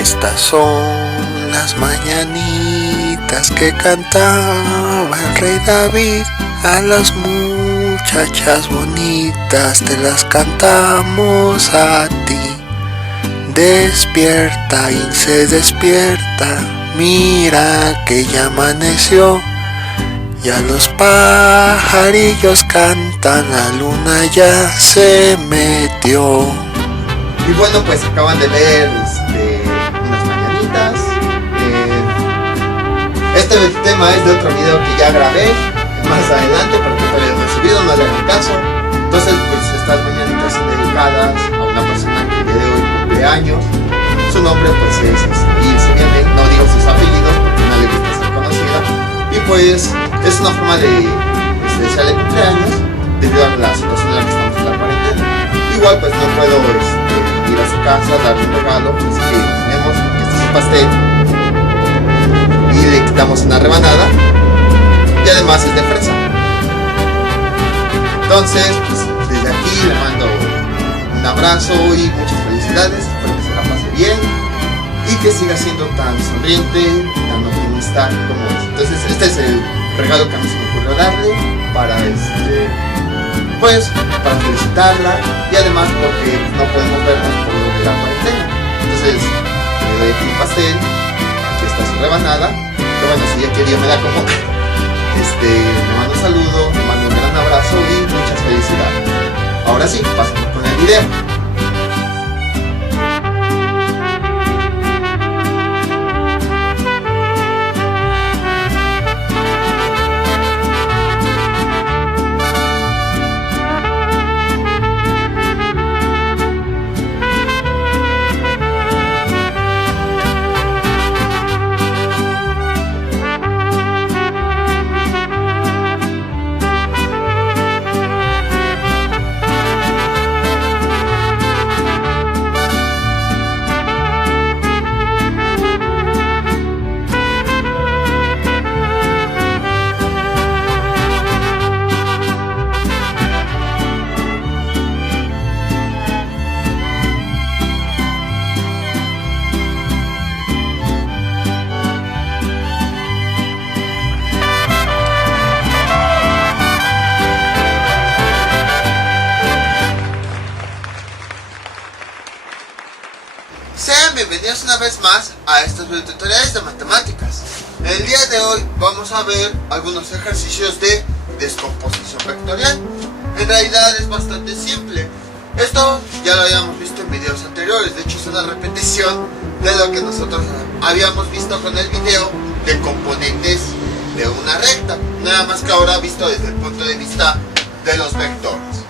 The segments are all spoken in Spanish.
Estas son las mañanitas que cantaba el rey David. A las muchachas bonitas te las cantamos a ti. Despierta, Ince, despierta, mira que ya amaneció. Ya los pajarillos cantan, la luna ya se metió. Y bueno, pues acaban de ver unas mañanitas. Este tema es de otro video que ya grabé más adelante, pero que todavía no he subido, no le hagan caso. Entonces, pues estas mañanitas son dedicadas a una persona que el día de hoy cumple años. Su nombre pues es Ilse, no digo sus apellidos porque no le gusta ser conocida. Y pues es una forma de desearle cumpleaños debido a la situación en la que estamos en la cuarentena. Igual pues no puedo ir a su casa, darle un regalo, así que tenemos este es un pastel y le quitamos una rebanada y además es de fresa. Entonces pues desde aquí le mando un abrazo y muchas felicidades, espero que se la pase bien y que siga siendo tan sonriente, tan optimista como es. Entonces este es el regalo que a mí se me ocurrió darle para para felicitarla y además porque no podemos vernos por lo de la cuarentena. Entonces le doy aquí un pastel, aquí está su rebanada, que bueno, si ella quería me la como. Le mando un saludo, le mando un gran abrazo y muchas felicidades. Ahora sí, pasamos con el video. Sean bienvenidos una vez más a estos videotutoriales de matemáticas. El día de hoy vamos a ver algunos ejercicios de descomposición vectorial. En realidad es bastante simple. Esto ya lo habíamos visto en videos anteriores, de hecho es una repetición de lo que nosotros habíamos visto con el video de componentes de una recta, nada más que ahora visto desde el punto de vista de los vectores.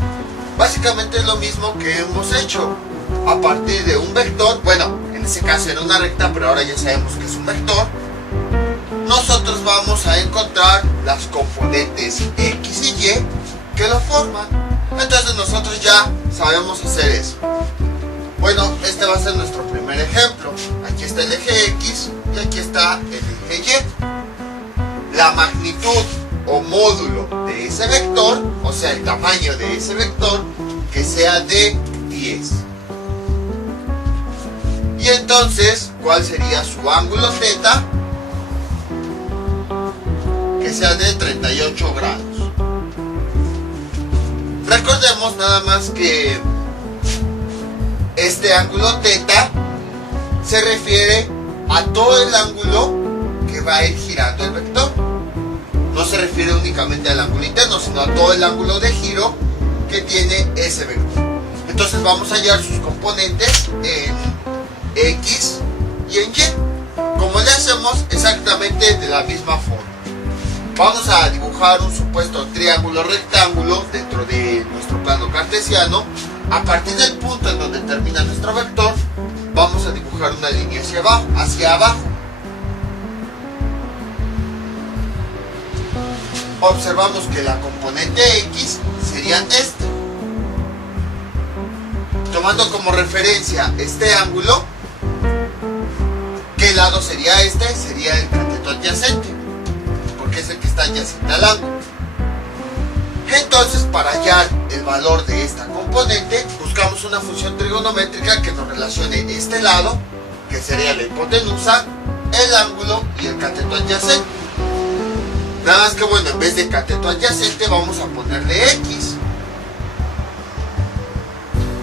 Básicamente es lo mismo que hemos hecho. A partir de un vector, bueno, en ese caso era una recta, pero ahora ya sabemos que es un vector, nosotros vamos a encontrar las componentes X y Y que lo forman. Entonces nosotros ya sabemos hacer eso. Bueno, este va a ser nuestro primer ejemplo. Aquí está el eje X y aquí está el eje Y. La magnitud o módulo de ese vector, o sea el tamaño de ese vector, que sea de 10. Y entonces, ¿cuál sería su ángulo θ? Que sea de 38 grados. Recordemos nada más que este ángulo θ se refiere a todo el ángulo que va a ir girando el vector. No se refiere únicamente al ángulo interno, sino a todo el ángulo de giro que tiene ese vector. Entonces vamos a hallar sus componentes en X y en Y, como le hacemos exactamente de la misma forma. Vamos a dibujar un supuesto triángulo rectángulo dentro de nuestro plano cartesiano. A partir del punto en donde termina nuestro vector, vamos a dibujar una línea hacia abajo. Observamos que la componente X sería este. Tomando como referencia este ángulo, ¿qué lado sería este? Sería el cateto adyacente, porque es el que está adyacente al ángulo. Entonces, para hallar el valor de esta componente, buscamos una función trigonométrica que nos relacione este lado que sería la hipotenusa, el ángulo y el cateto adyacente. Nada más que bueno, en vez de cateto adyacente vamos a ponerle X,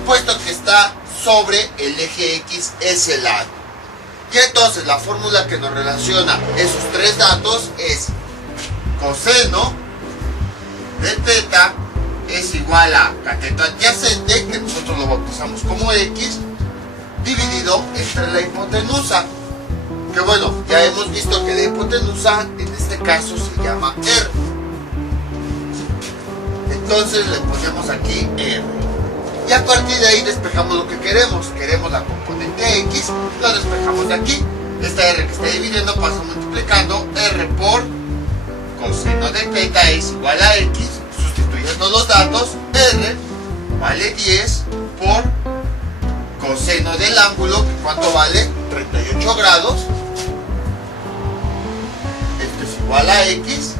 puesto que está sobre el eje X ese lado. Y entonces la fórmula que nos relaciona esos tres datos es coseno de teta es igual a cateto adyacente, que nosotros lo bautizamos como X, dividido entre la hipotenusa, que bueno, ya hemos visto que la hipotenusa en este caso se llama R. Entonces le ponemos aquí R. Y a partir de ahí despejamos lo que queremos. Queremos la componente X, lo despejamos de aquí. Esta R que está dividiendo pasa multiplicando. R por coseno de teta es igual a X. Sustituyendo los datos, R vale 10 por coseno del ángulo, que ¿cuánto vale? 38 grados. Esto es igual a X.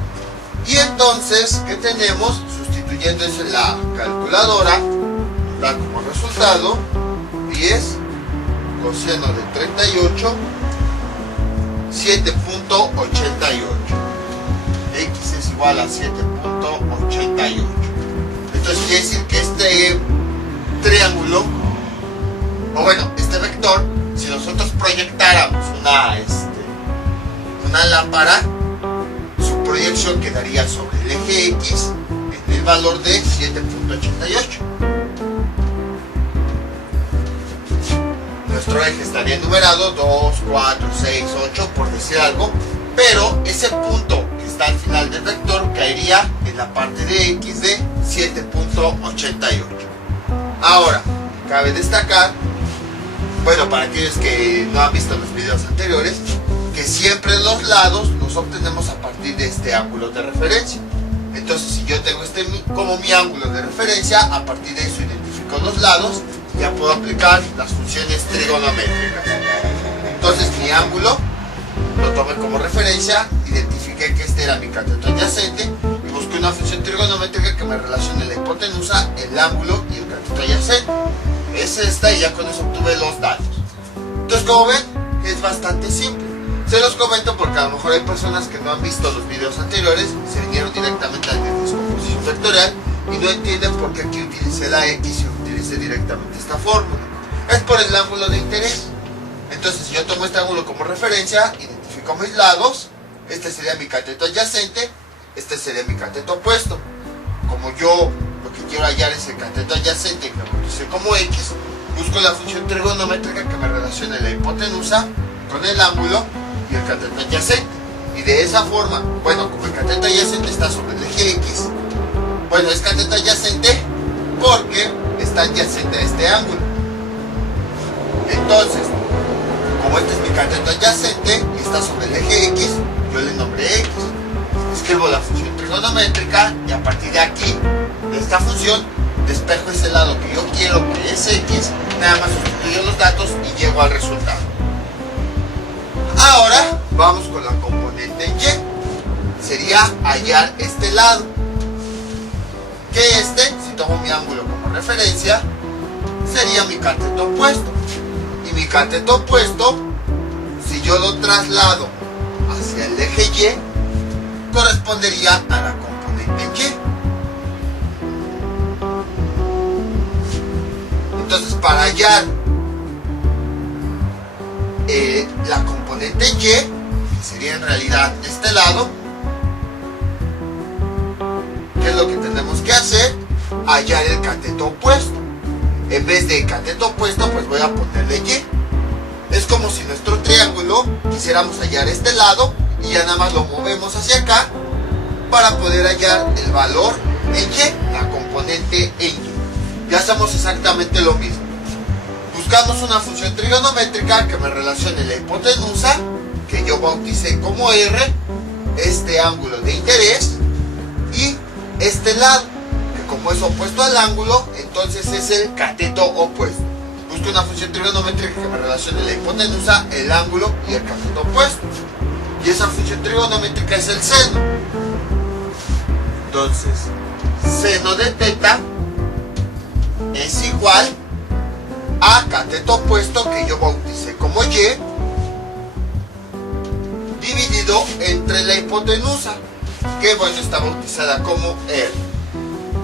Y entonces, ¿qué tenemos? Sustituyendo eso en la calculadora, da como resultado 10 coseno de 38, 7.88. X es igual a 7.88. Entonces quiere decir que este triángulo, o bueno, este vector, si nosotros proyectáramos una lámpara, su proyección quedaría sobre el eje X en el valor de 7.88. Nuestro eje estaría enumerado 2, 4, 6, 8, por decir algo, pero ese punto que está al final del vector caería en la parte de X de 7.88. Ahora, cabe destacar, bueno, para aquellos que no han visto los videos anteriores, que siempre los lados los obtenemos a partir de este ángulo de referencia. Entonces, si yo tengo este como mi ángulo de referencia, a partir de eso identifico los lados, ya puedo aplicar las funciones trigonométricas. Entonces mi ángulo lo tomé como referencia, identifiqué que este era mi cateto adyacente y busqué una función trigonométrica que me relacione la hipotenusa, el ángulo y el cateto adyacente. Es esta, y ya con eso obtuve los datos. Entonces, como ven, es bastante simple. Se los comento porque a lo mejor hay personas que no han visto los videos anteriores, se vinieron directamente al de descomposición vectorial y no entienden por qué aquí utilicé la X y utilicé directamente esta fórmula. Es por el ángulo de interés. Entonces, si yo tomo este ángulo como referencia, identifico mis lados, este sería mi cateto adyacente, este sería mi cateto opuesto. Como yo lo que quiero hallar es el cateto adyacente, que lo bauticé como X, busco la función trigonométrica que me relacione la hipotenusa con el ángulo y el cateto adyacente. Y de esa forma, bueno, como el cateto adyacente está sobre el eje X, bueno, es cateto adyacente porque está adyacente a este ángulo. Entonces, como este es mi cateto adyacente y está sobre el eje X, yo le nombré X. Escribo la función trigonométrica y a partir de aquí, de esta función, despejo ese lado que yo quiero, que es X, nada más sustituyo los datos y llego al resultado. Ahora vamos con la componente Y. Sería hallar este lado. Que si tomo mi ángulo como referencia, sería mi cateto opuesto. Y mi cateto opuesto, si yo lo traslado hacia el eje Y, correspondería a la componente Y. Entonces, para hallar la componente Y, que sería en realidad este lado, ¿qué es lo que tenemos que hacer? Hallar el cateto opuesto. En vez de cateto opuesto, pues voy a ponerle Y. Es como si nuestro triángulo quisiéramos hallar este lado y ya nada más lo movemos hacia acá para poder hallar el valor en Y, la componente en Y. Ya hacemos exactamente lo mismo. Buscamos una función trigonométrica que me relacione la hipotenusa, que yo bauticé como R, este ángulo de interés y este lado, que como es opuesto al ángulo, entonces es el cateto opuesto. Busco una función trigonométrica que me relacione la hipotenusa, el ángulo y el cateto opuesto. Y esa función trigonométrica es el seno. Entonces, seno de teta es igual a cateto opuesto que yo bauticé como Y, dividido entre la hipotenusa, que bueno, está bautizada como R.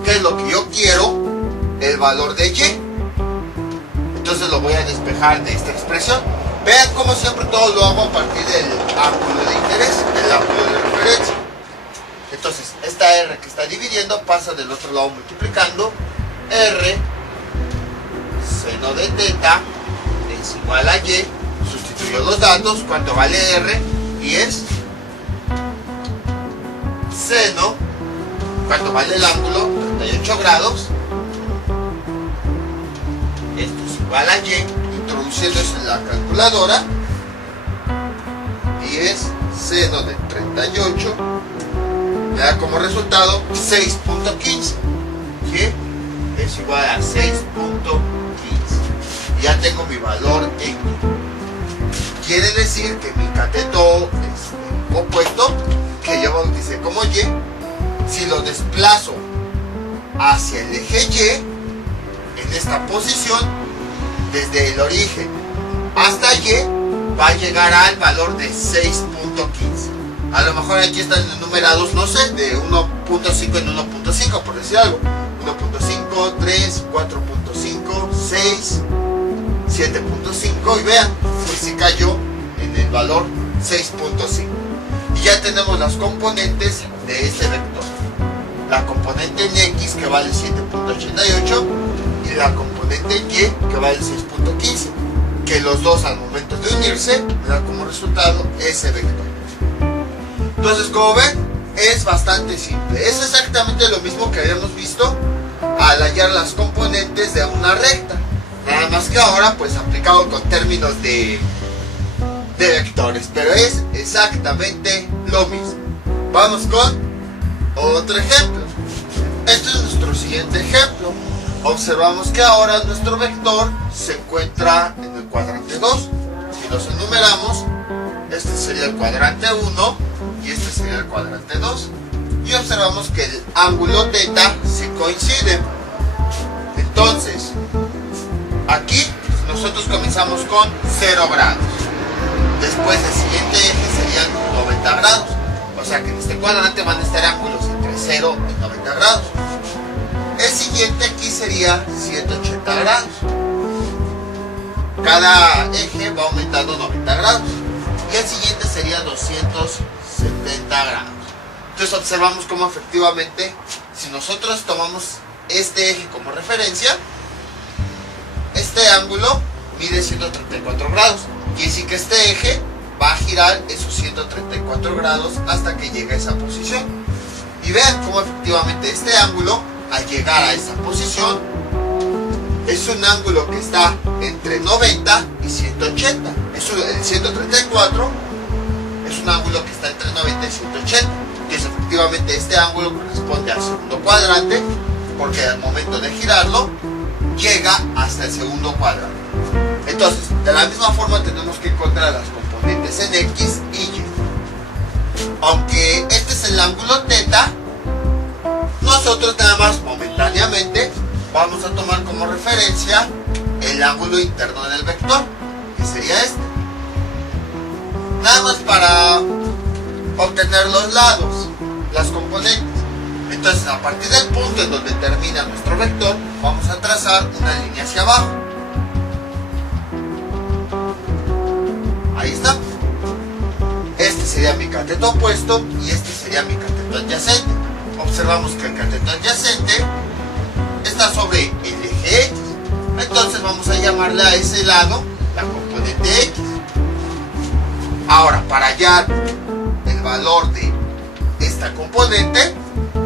¿Qué es lo que yo quiero? El valor de Y. Entonces lo voy a despejar de esta expresión. Vean como siempre todo lo hago a partir del ángulo de interés, del ángulo de referencia. Entonces, esta R que está dividiendo pasa del otro lado multiplicando. R seno de teta es igual a Y. Sustituyo los datos. ¿Cuánto vale R? 10. Seno, ¿cuánto vale el ángulo? 38 grados. Esto es igual a Y. Introduciendo eso en la calculadora. 10 seno de 38 me da como resultado 6.15, que es igual a 6.15. Ya tengo mi valor en Y. Quiere decir que mi cateto opuesto, que yo bauticé como Y, si lo desplazo hacia el eje Y, en esta posición, desde el origen hasta Y, va a llegar al valor de 6.15. A lo mejor aquí están enumerados, no sé, de 1.5 en 1.5, por decir algo. 1.5, 3, 4.5, 6, 7.5, y vean, pues sí cayó en el valor 6.5. Y ya tenemos las componentes de este vector. La componente en X, que vale 7.88, y la componente en Y, que vale 6.15, que los dos al momento de unirse me da como resultado ese vector. Entonces, como ven, es bastante simple. Es exactamente lo mismo que habíamos visto al hallar las componentes de una recta, nada más que ahora pues aplicado con términos de vectores, pero es exactamente lo mismo. Vamos con otro ejemplo. Este es nuestro siguiente ejemplo. Observamos que ahora nuestro vector se encuentra en el cuadrante 2. Si los enumeramos, este sería el cuadrante 1 y este sería el cuadrante 2. Y observamos que el ángulo θ se coincide. Entonces, aquí nosotros comenzamos con 0 grados. Después el siguiente eje serían 90 grados. O sea que en este cuadrante van a estar ángulos entre 0 y 90 grados. El siguiente aquí sería 180 grados. Cada eje va aumentando 90 grados. Y el siguiente sería 270 grados. Entonces observamos cómo efectivamente, si nosotros tomamos este eje como referencia, este ángulo mide 134 grados. Quiere decir que este eje va a girar esos 134 grados hasta que llegue a esa posición. Y vean cómo efectivamente este ángulo, al llegar a esa posición, es un ángulo que está entre 90 y 180. El 134 es un ángulo que está entre 90 y 180. Entonces efectivamente este ángulo corresponde al segundo cuadrante, porque al momento de girarlo llega hasta el segundo cuadrante. Entonces, de la misma forma tenemos que encontrar las componentes en X y Y. Aunque este es el ángulo θ, nosotros nada más momentáneamente vamos a tomar como referencia el ángulo interno del vector, que sería este. Nada más para obtener los lados, las componentes. Entonces, a partir del punto en donde termina nuestro vector, vamos a trazar una línea hacia abajo. Ahí está. Este sería mi cateto opuesto y este sería mi cateto adyacente. Observamos que el cateto adyacente está sobre el eje X. Entonces vamos a llamarle a ese lado la componente X. Ahora, para hallar el valor de esta componente,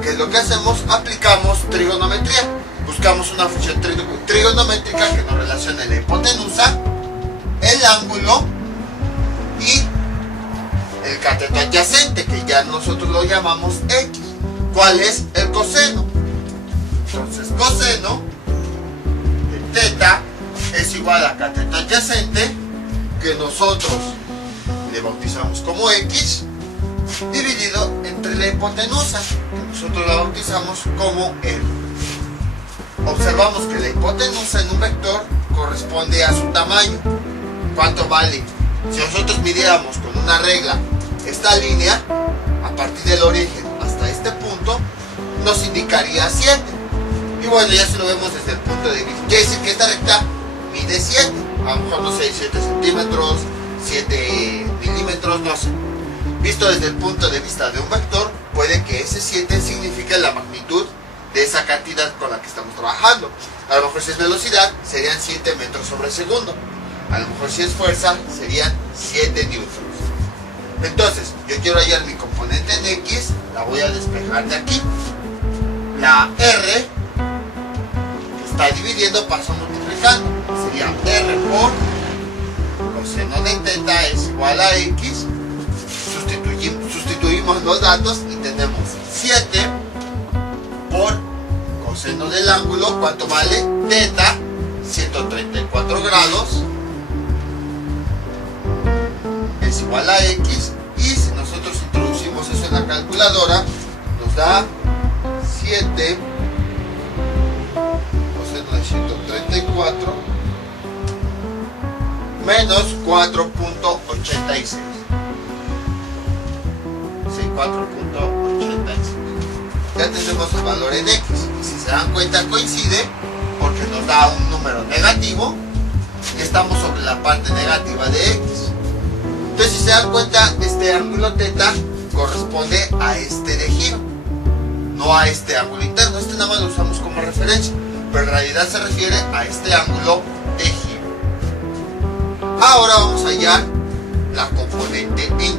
¿qué es lo que hacemos? Aplicamos trigonometría. Buscamos una función trigonométrica que nos relacione la hipotenusa, el ángulo y el cateto adyacente, que ya nosotros lo llamamos X. ¿Cuál es el coseno? Entonces, coseno de θ es igual a cateto adyacente, que nosotros le bautizamos como X, dividido entre la hipotenusa, que nosotros la bautizamos como R. Observamos que la hipotenusa en un vector corresponde corresponde a su tamaño. ¿Cuánto vale? Si nosotros midiéramos con una regla esta línea, a partir del origen hasta este punto, nos indicaría 7. Y bueno, ya si lo vemos desde el punto de vista, quiere decir que esta recta mide 7. A lo mejor, no sé, 7 centímetros, 7 milímetros, no sé. Visto desde el punto de vista de un vector, puede que ese 7 signifique la magnitud de esa cantidad con la que estamos trabajando. A lo mejor si es velocidad, serían 7 metros sobre segundo. A lo mejor si es fuerza, serían 7 newtons. Entonces, yo quiero hallar mi componente en X, la voy a despejar de aquí. La R, que está dividiendo, paso multiplicando. Sería R por coseno de teta es igual a X. Sustituimos los datos y tenemos 7 por coseno del ángulo, ¿cuánto vale? Teta, 134 grados, es igual a X. Y si nosotros introducimos eso en la calculadora, nos da 7 coseno de 134 menos 4.86. 4.86. Ya tenemos el valor en X. Si se dan cuenta, coincide porque nos da un número negativo y estamos sobre la parte negativa de X. Entonces, si se dan cuenta, este ángulo teta corresponde a este de giro, no a este ángulo interno. Este nada más lo usamos como referencia, pero en realidad se refiere a este ángulo de giro. Ahora vamos a hallar la componente en Y.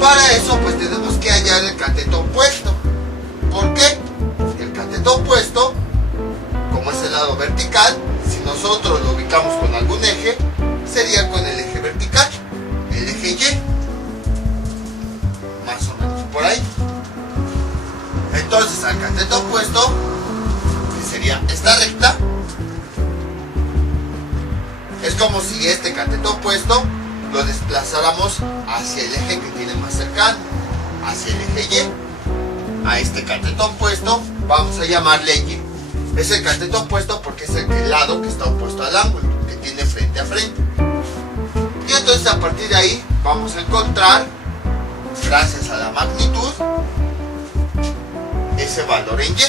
Para eso, pues tenemos que hallar el cateto opuesto. ¿Por qué? El cateto opuesto, como es el lado vertical, si nosotros lo ubicamos con algún eje, sería con el eje vertical, el eje Y, más o menos por ahí. Entonces, al cateto opuesto, que sería esta recta, es como si este cateto opuesto lo desplazáramos hacia el eje que tiene más cercano, hacia el eje Y. A este cateto opuesto vamos a llamarle Y. Es el cateto opuesto porque es el lado que está opuesto al ángulo, que tiene frente a frente. Y entonces a partir de ahí vamos a encontrar, gracias a la magnitud, ese valor en Y.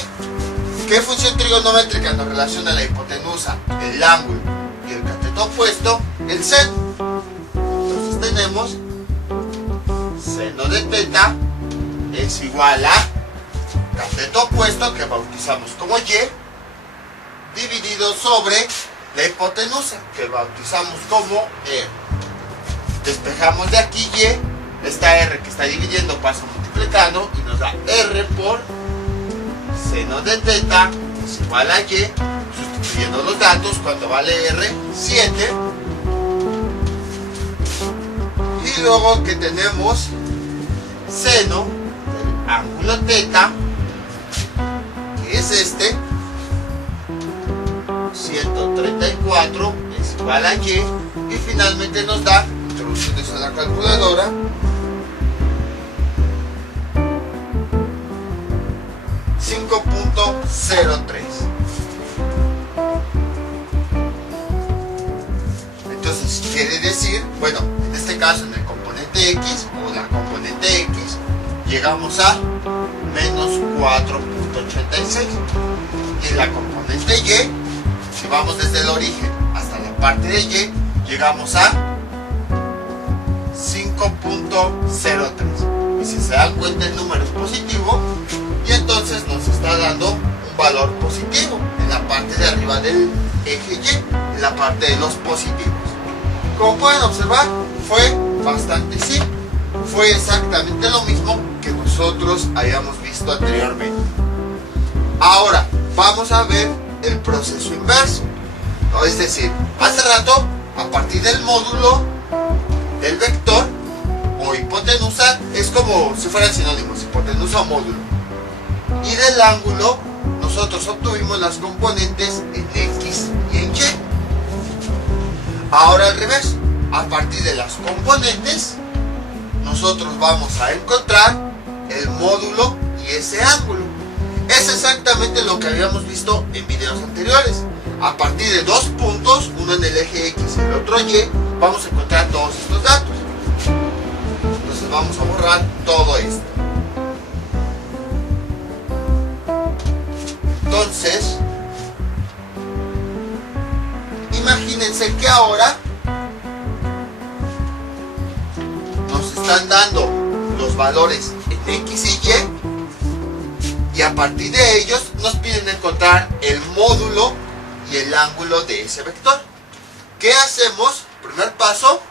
¿Qué función trigonométrica nos relaciona la hipotenusa, el ángulo y el cateto opuesto? El seno. Tenemos seno de teta es igual a cateto opuesto, que bautizamos como Y, dividido sobre la hipotenusa, que bautizamos como R. Despejamos de aquí Y, esta R que está dividiendo pasa multiplicando y nos da R por seno de teta es igual a Y, sustituyendo los datos, cuando vale R, 7. Y luego que tenemos seno del ángulo teta, que es este, 134 es igual a Y, y finalmente nos da, introduciendo eso en la calculadora, 5.03. Entonces quiere decir, bueno, en este caso en el componente X o la componente X llegamos a menos 4.86, y en la componente Y, si vamos desde el origen hasta la parte de Y, llegamos a 5.03, y si se dan cuenta el número es positivo, y entonces nos está dando un valor positivo en la parte de arriba del eje Y, en la parte de los positivos. Como pueden observar, fue bastante simple, fue exactamente lo mismo que nosotros habíamos visto anteriormente. Ahora vamos a ver el proceso inverso, ¿no? Es decir, hace rato, a partir del módulo del vector o hipotenusa, es como si fueran sinónimos, hipotenusa o módulo, y del ángulo nosotros obtuvimos las componentes en X y en Y. Ahora al revés, a partir de las componentes nosotros vamos a encontrar el módulo y ese ángulo. Es exactamente lo que habíamos visto en videos anteriores. a partir de dos puntos, uno en el eje X y el otro Y, vamos a encontrar todos estos datos. Entonces vamos a borrar todo esto. Entonces, imagínense que ahora nos están dando los valores en X y Y a partir de ellos nos piden encontrar el módulo y el ángulo de ese vector. ¿Qué hacemos? Primer paso,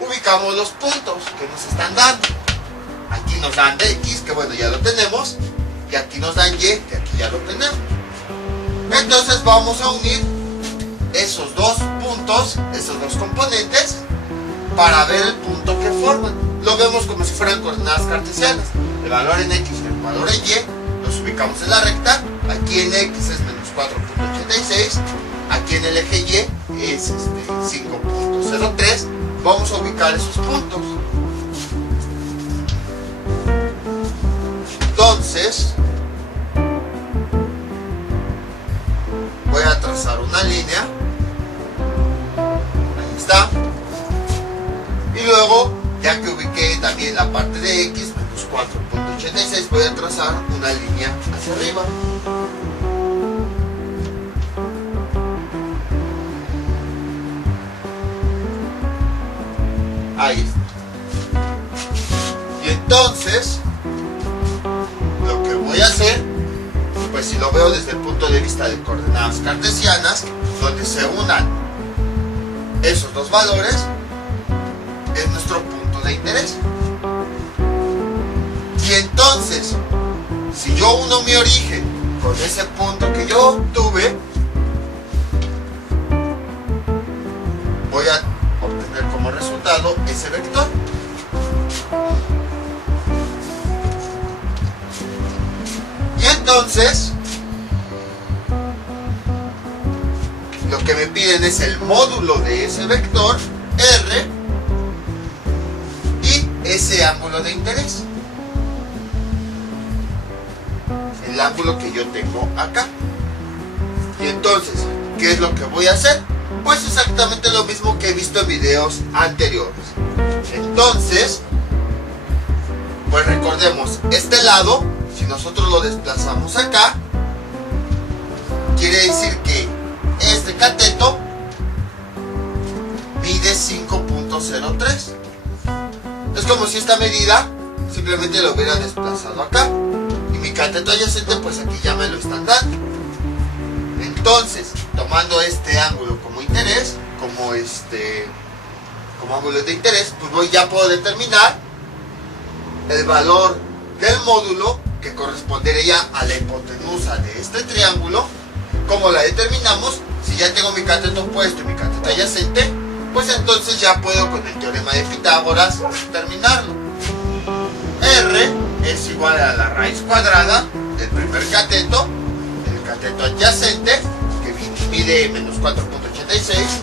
ubicamos los puntos que nos están dando. Aquí nos dan de X, que bueno, ya lo tenemos, y aquí nos dan Y, que aquí ya lo tenemos. Entonces vamos a unir esos dos puntos, esos dos componentes, para ver el punto que forman. Lo vemos como si fueran coordenadas cartesianas. El valor en X y el valor en Y los ubicamos en la recta. Aquí en X es menos 4.86, aquí en el eje Y es 5.03. Vamos a ubicar esos puntos. Entonces voy a trazar una línea. Ahí está. Y luego, ya que ubiqué también la parte de X, menos 4.86, voy a trazar una línea hacia arriba. Ahí está. Y entonces, lo que voy a hacer, pues si lo veo desde el punto de vista de coordenadas cartesianas, donde se unan esos dos valores, es nuestro punto de interés. Y entonces, si yo uno mi origen con ese punto que yo obtuve, voy a obtener como resultado ese vector. Y entonces, lo que me piden es el módulo de ese vector, R, y ese ángulo de interés. El ángulo que yo tengo acá. Y entonces, ¿qué es lo que voy a hacer? Pues exactamente lo mismo que he visto en videos anteriores. Entonces, pues recordemos, este lado, si nosotros lo desplazamos acá, quiere decir que este cateto mide 5.03. Es como si esta medida simplemente lo hubiera desplazado acá. Y mi cateto adyacente, pues aquí ya me lo están dando. Entonces, tomando este ángulo como interés, como ángulo de interés, pues ya puedo determinar el valor del módulo que correspondería a la hipotenusa de este triángulo. ¿Cómo la determinamos? Si ya tengo mi cateto opuesto y mi cateto adyacente, pues entonces ya puedo con el teorema de Pitágoras determinarlo. R es igual a la raíz cuadrada del primer cateto, el cateto adyacente, que mide menos 4.86,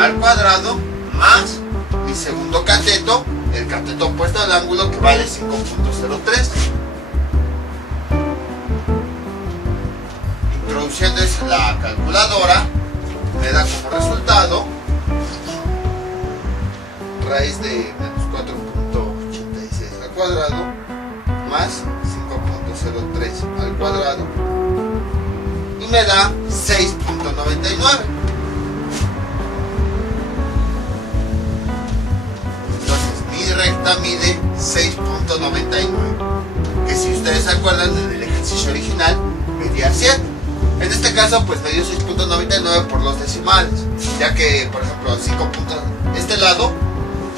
al cuadrado, más mi segundo cateto, el cateto opuesto al ángulo, que vale 5.03. Introduciendo eso en la calculadora, me da como resultado raíz de menos 4.86 al cuadrado más 5.03 al cuadrado, y me da 6.99. Entonces mi recta mide 6.99, que si ustedes se acuerdan en el ejercicio original medía 7. En este caso pues me dio 6.99 por los decimales, ya que por ejemplo este lado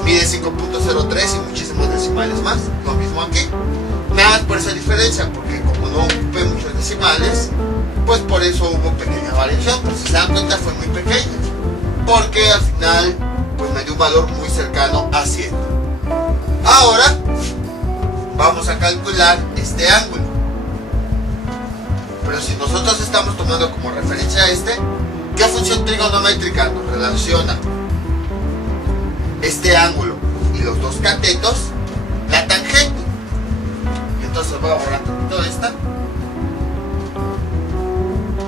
mide 5.03 y muchísimos decimales más. Lo mismo aquí, nada más por esa diferencia, porque como no ocupé muchos decimales, pues por eso hubo pequeña variación. Pero si se dan cuenta fue muy pequeña, porque al final pues me dio un valor muy cercano a 7. Ahora vamos a calcular este ángulo. Pero si nosotros estamos tomando como referencia ¿qué función trigonométrica nos relaciona este ángulo y los dos catetos? La tangente. Y entonces voy a borrar todo esta.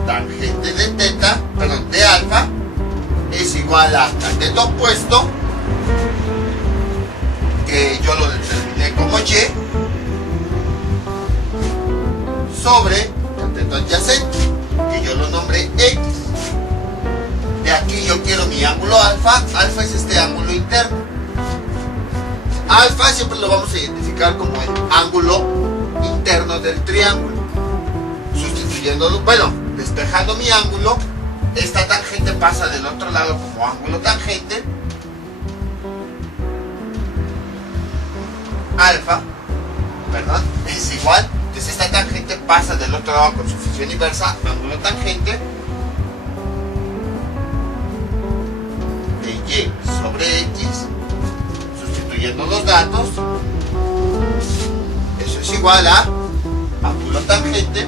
tangente de teta, perdón, de alfa es igual a cateto opuesto, que yo lo determiné como y, sobre cateto adyacente, que yo lo nombré x. De aquí yo quiero mi ángulo alfa. Alfa es este ángulo interno. Alfa siempre lo vamos a identificar como el ángulo interno del triángulo. Sustituyéndolo, bueno, despejando mi ángulo, esta tangente pasa del otro lado como ángulo tangente. Alfa, perdón, es igual. Entonces esta tangente pasa del otro lado con su función inversa, ángulo tangente, de y sobre x, sustituyendo los datos. Eso es igual a ángulo tangente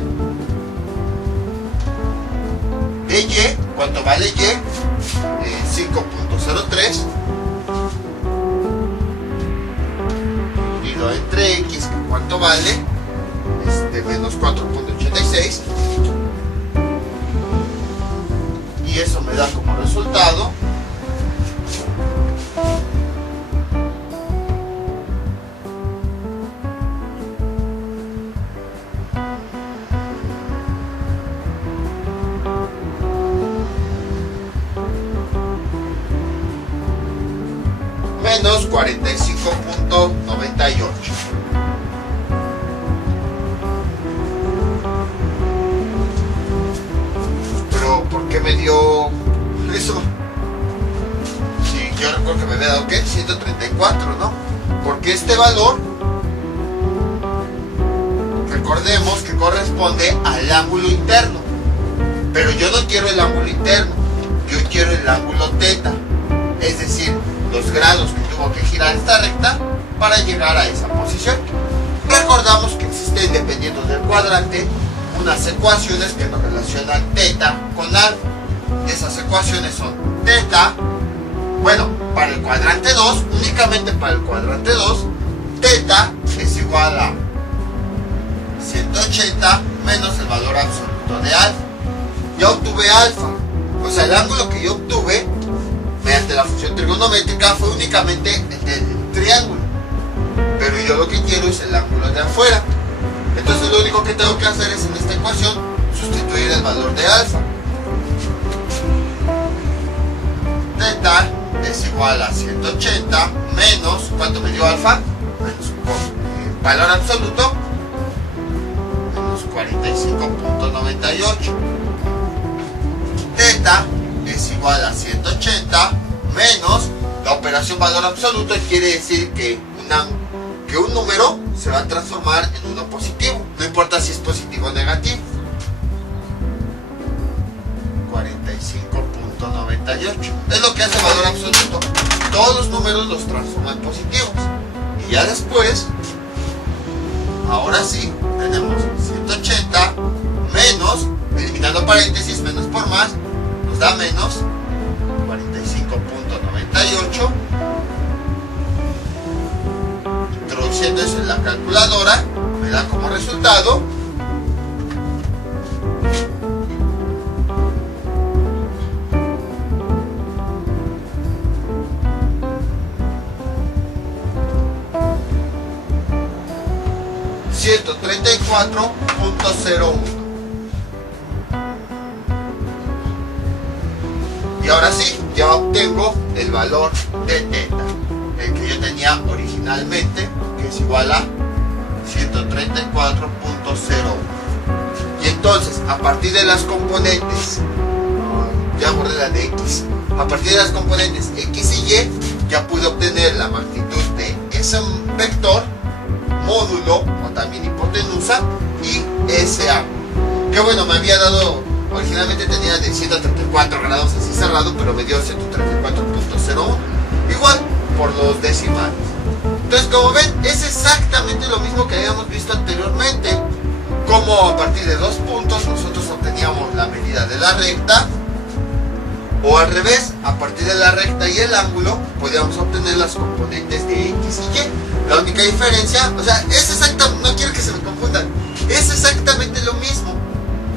de y. ¿Cuánto vale y? 5.03 dividido entre x, que cuánto vale, menos 4.86, y eso me da como resultado menos 45.98. Pero ¿por qué me dio eso? Sí, yo recuerdo que me había dado, ¿qué? 134, ¿no? Porque este valor, recordemos que corresponde al ángulo interno, pero yo no quiero el ángulo interno, yo quiero el ángulo teta, es decir, los grados que tuvo que girar esta recta para llegar a esa posición. Recordamos que existen, dependiendo del cuadrante, unas ecuaciones que nos relacionan teta con alfa. Esas ecuaciones son teta, bueno, para el cuadrante 2, únicamente para el cuadrante 2, teta es igual a 180 menos el valor absoluto de alfa. Ya obtuve alfa, o sea, el ángulo que yo obtuve mediante la función trigonométrica fue únicamente el del triángulo, pero yo lo que quiero es el ángulo de afuera. Entonces lo único que tengo que hacer es, en esta ecuación, sustituir el valor de alfa. Teta es igual a 180 menos, ¿cuánto me dio alfa? Menos valor absoluto, menos 45.98. Teta es igual a 180 menos la operación valor absoluto, quiere decir que un número se va a transformar en uno positivo, no importa si es positivo o negativo. 45.98 es lo que hace valor absoluto. Todos los números los transforman en positivos. Y ya después, ahora sí, tenemos 180 menos, eliminando paréntesis, menos por más, nos da menos 45.98. Introduciendo eso en la calculadora, me da como resultado 134.01. Y ahora sí, ya obtengo el valor de teta, el que yo tenía originalmente, que es igual a 134.01. Y entonces, a partir de las componentes, ya borré la de x, a partir de las componentes x y y, ya pude obtener la magnitud de ese vector, módulo o también hipotenusa, y ese ángulo. Que bueno, me había dado, originalmente tenía de 134 grados así cerrado, pero me dio 134.01, igual por los decimales. Entonces, como ven, es exactamente lo mismo que habíamos visto anteriormente, como a partir de 2 puntos nosotros obteníamos la medida de la recta, o al revés, a partir de la recta y el ángulo podíamos obtener las componentes de x y y. La única diferencia, o sea, es exactamente, no quiero que se me confundan, es exactamente lo mismo.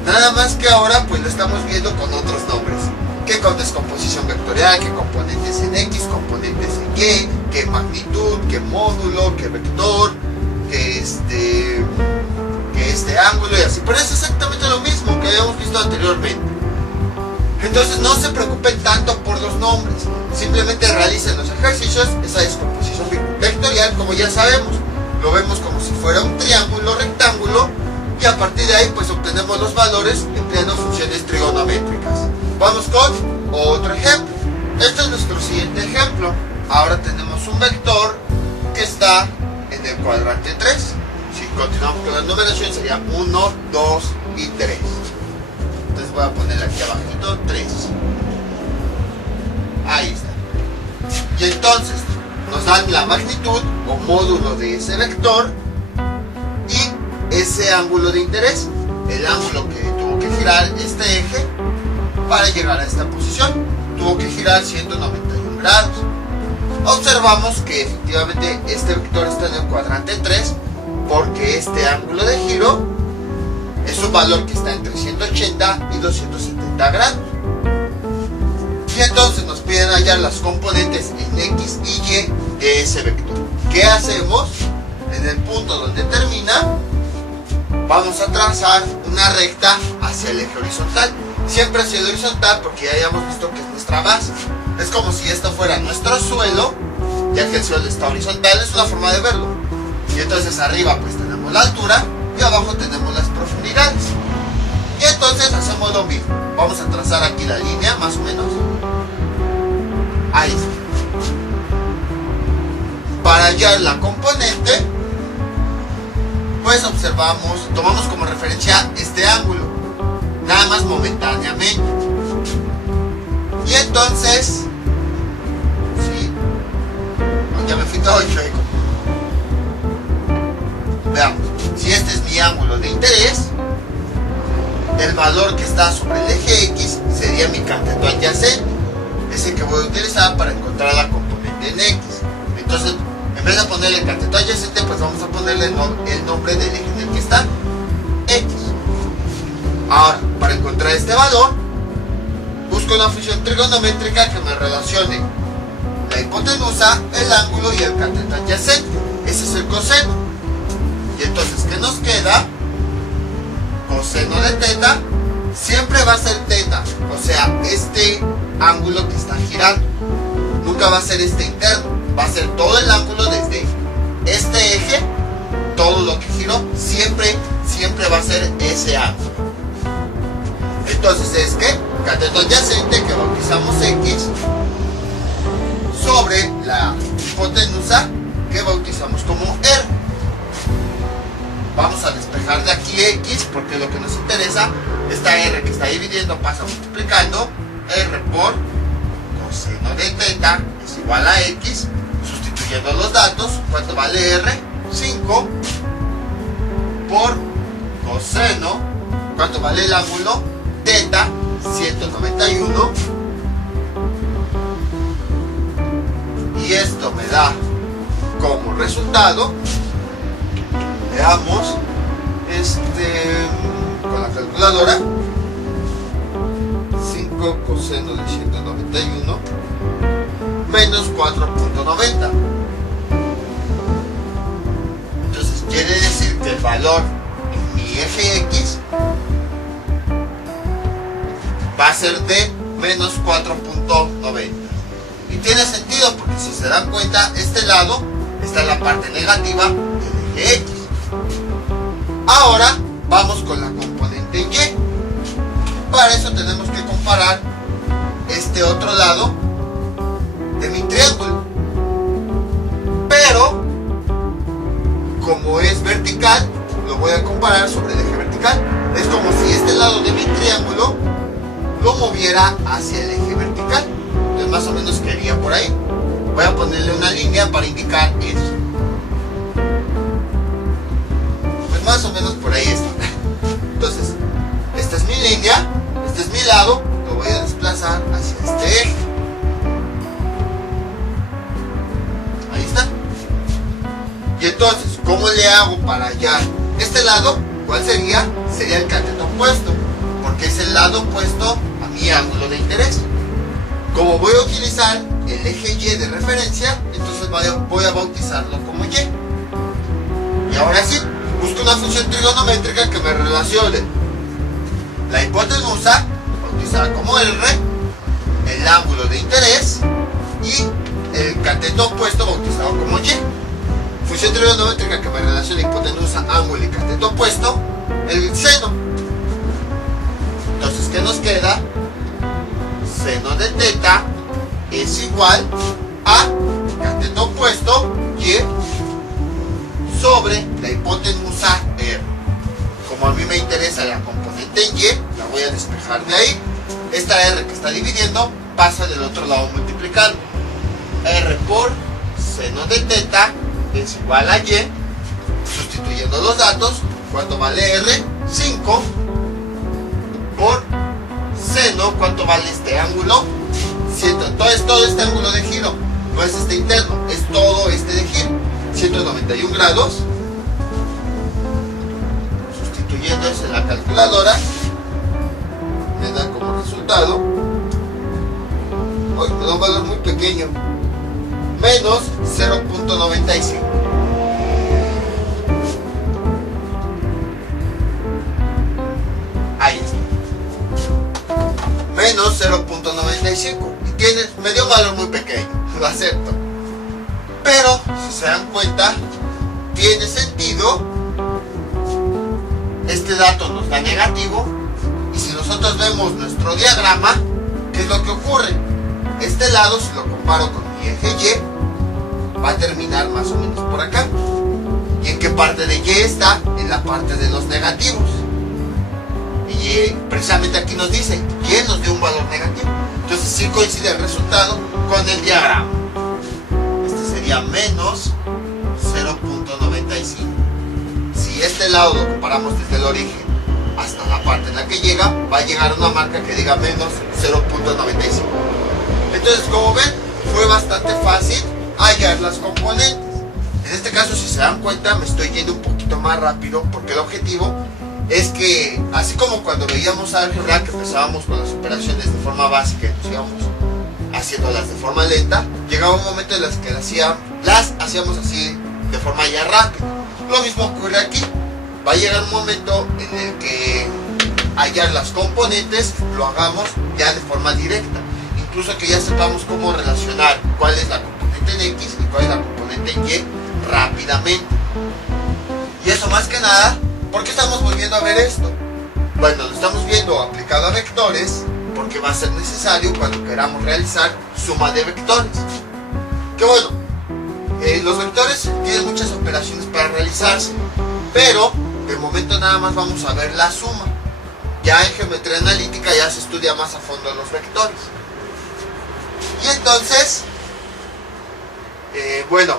Nada más que ahora pues lo estamos viendo con otros nombres. Que con descomposición vectorial, que componentes en X, componentes en Y, que magnitud, que módulo, que vector, que este ángulo y así. Pero es exactamente lo mismo que habíamos visto anteriormente. Entonces no se preocupen tanto por los nombres. Simplemente realicen los ejercicios, esa descomposición vectorial, como ya sabemos. Lo vemos como si fuera un triángulo rectángulo y a partir de ahí pues obtenemos los valores empleando funciones trigonométricas. Vamos con otro ejemplo. Este es nuestro siguiente ejemplo. Ahora tenemos un vector que está en el cuadrante 3. Si continuamos con la numeración sería 1, 2 y 3. Entonces voy a ponerle aquí abajito 3. Ahí está. Y entonces nos dan la magnitud o módulo de ese vector y ese ángulo de interés, el ángulo que tuvo que girar este eje para llegar a esta posición. Tuvo que girar 191 grados. Observamos que efectivamente este vector está en el cuadrante 3 porque este ángulo de giro es un valor que está entre 180 y 270 grados. Y entonces nos piden hallar las componentes en X y Y de ese vector. ¿Qué hacemos? En el punto donde termina, vamos a trazar una recta hacia el eje horizontal. Siempre hacia el horizontal porque ya habíamos visto que es nuestra base. Es como si esto fuera nuestro suelo, ya que el suelo está horizontal, es una forma de verlo. Y entonces arriba pues tenemos la altura y abajo tenemos las profundidades. Y entonces hacemos lo mismo. Vamos a trazar aquí la línea más o menos. Ahí está. Para hallar la componente, pues observamos, tomamos como referencia este ángulo, nada más momentáneamente. Y entonces, sí, ya me fui todo chueco. Veamos, si este es mi ángulo de interés, el valor que está sobre el eje X sería mi cateto adyacente, ese que voy a utilizar para encontrar la componente en X. Entonces, en vez de ponerle el cateto adyacente, pues vamos a ponerle el nombre del eje en el que está, X. Ahora, para encontrar este valor, busco una función trigonométrica que me relacione la hipotenusa, el ángulo y el cateto adyacente. Ese es el coseno. Y entonces, ¿qué nos queda? Coseno de teta siempre va a ser teta, o sea, este ángulo que está girando. Nunca va a ser este interno, va a ser todo el ángulo desde este eje, todo lo que giró, siempre va a ser ese ángulo. Entonces es que cateto adyacente, que bautizamos X, sobre la hipotenusa, que bautizamos como R. Vamos a despejar de aquí X, porque lo que nos interesa, esta R que está dividiendo pasa multiplicando, R por coseno de teta es igual a X, sustituyendo los datos. ¿Cuánto vale R? 5 por coseno. ¿Cuánto vale el ángulo? Teta, 191. Y esto me da como resultado, veamos, con la calculadora, 5 coseno de 191 menos 4.90. Entonces quiere decir que el valor en mi eje X va a ser de menos 4.90. Y tiene sentido porque si se dan cuenta, este lado está en la parte negativa del eje X. Ahora vamos con la componente Y. Para eso tenemos que comparar este otro lado de mi triángulo. Pero como es vertical, lo voy a comparar sobre el eje vertical. Es como si este lado de mi triángulo lo moviera hacia el eje vertical. Entonces más o menos quedaría por ahí. Voy a ponerle una línea para indicar eso. Pues más o menos por ahí está. Entonces, esta es mi línea, este es mi lado, lo voy a desplazar hacia este eje. Ahí está. Y entonces, ¿cómo le hago para hallar este lado? ¿Cuál sería? Sería el cateto opuesto. que es el lado opuesto a mi ángulo de interés. Como voy a utilizar el eje Y de referencia, entonces voy a bautizarlo como Y. Y ahora sí, busco una función trigonométrica que me relacione la hipotenusa, bautizada como R, el ángulo de interés y el cateto opuesto, bautizado como Y. Función trigonométrica que me relaciona hipotenusa, ángulo y cateto opuesto, el seno. Entonces, ¿qué nos queda? Seno de teta es igual a cateto opuesto Y sobre la hipotenusa R. Como a mí me interesa la componente en Y, la voy a despejar de ahí. Esta R que está dividiendo pasa del otro lado multiplicando. R por seno de teta es igual a Y. Sustituyendo los datos, ¿cuánto vale R? 5 por seno, ¿cuánto vale este ángulo? 100. Entonces todo este ángulo de giro, no es este interno, es todo este de giro, 191 grados. Sustituyendo eso en la calculadora, me da como resultado, hoy me da un valor muy pequeño, menos 0.95. Ahí está. Menos 0.95. Y me dio un valor muy pequeño, lo acepto. Pero, si se dan cuenta, tiene sentido. Este dato nos da negativo. Y si nosotros vemos nuestro diagrama, ¿qué es lo que ocurre? Este lado, si lo comparo con mi eje Y, va a terminar más o menos por acá. ¿Y en qué parte de Y está? En la parte de los negativos. Y precisamente aquí nos dice, Y nos dio un valor negativo. Entonces sí coincide el resultado con el diagrama. Este sería menos 0.95. Si este lado lo comparamos desde el origen hasta la parte en la que llega, va a llegar a una marca que diga menos 0.95. Entonces, como ven, fue bastante fácil hallar las componentes. En este caso, si se dan cuenta, me estoy yendo un poquito más rápido porque el objetivo es que, así como cuando veíamos álgebra, que empezábamos con las operaciones de forma básica y nos íbamos haciéndolas de forma lenta, llegaba un momento en las que las hacíamos así de forma ya rápida. Lo mismo ocurre aquí. Va a llegar un momento en el que hallar las componentes lo hagamos ya de forma directa. Incluso que ya sepamos cómo relacionar cuál es la componente en X y cuál es la componente en Y rápidamente. Y eso más que nada, ¿por qué estamos volviendo a ver esto? Bueno, lo estamos viendo aplicado a vectores porque va a ser necesario cuando queramos realizar suma de vectores. Que bueno, los vectores tienen muchas operaciones para realizarse, pero de momento nada más vamos a ver la suma. Ya en geometría analítica ya se estudia más a fondo los vectores. Y entonces, bueno,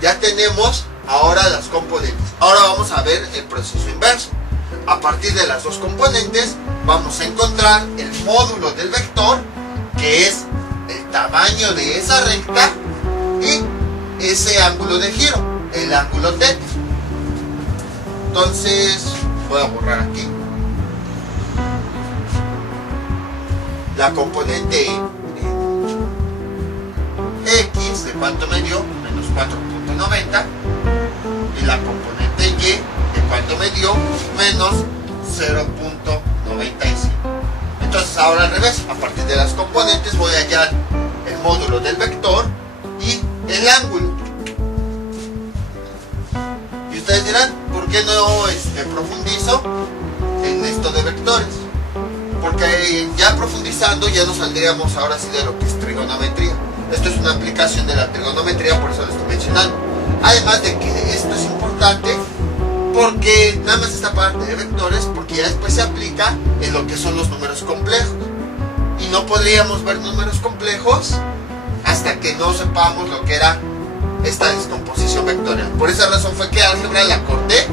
ya tenemos ahora las componentes. Ahora vamos a ver el proceso inverso. A partir de las dos componentes vamos a encontrar el módulo del vector, que es el tamaño de esa recta y ese ángulo de giro, el ángulo θ. Entonces voy a borrar aquí la componente X, de cuánto me dio, menos 4.90, y la componente Y, de cuánto me dio, menos 0.95. Entonces ahora al revés, a partir de las componentes voy a hallar el módulo del vector y el ángulo. Y ustedes dirán, ¿por qué no profundizo en esto de vectores? Porque ya profundizando ya nos saldríamos ahora sí de lo que es trigonometría. Esto es una aplicación de la trigonometría, por eso lo estoy mencionando. Además de que esto es importante porque nada más esta parte de vectores, porque ya después se aplica en lo que son los números complejos. Y no podríamos ver números complejos hasta que no sepamos lo que era esta descomposición vectorial. Por esa razón fue que álgebra la corté,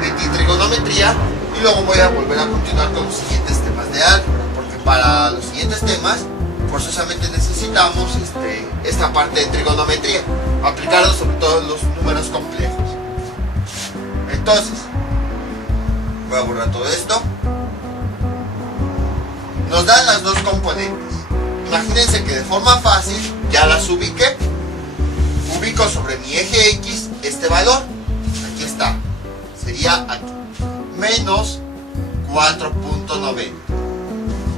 metí trigonometría y luego voy a volver a continuar con los siguientes temas de álgebra, porque para los siguientes temas forzosamente necesitamos esta parte de trigonometría, aplicada sobre todo en los números complejos. Entonces, voy a borrar todo esto nos dan las dos componentes. Imagínense que de forma fácil ya las ubiqué. Ubico sobre mi eje X este valor. Aquí está. Sería aquí. Menos 4.90.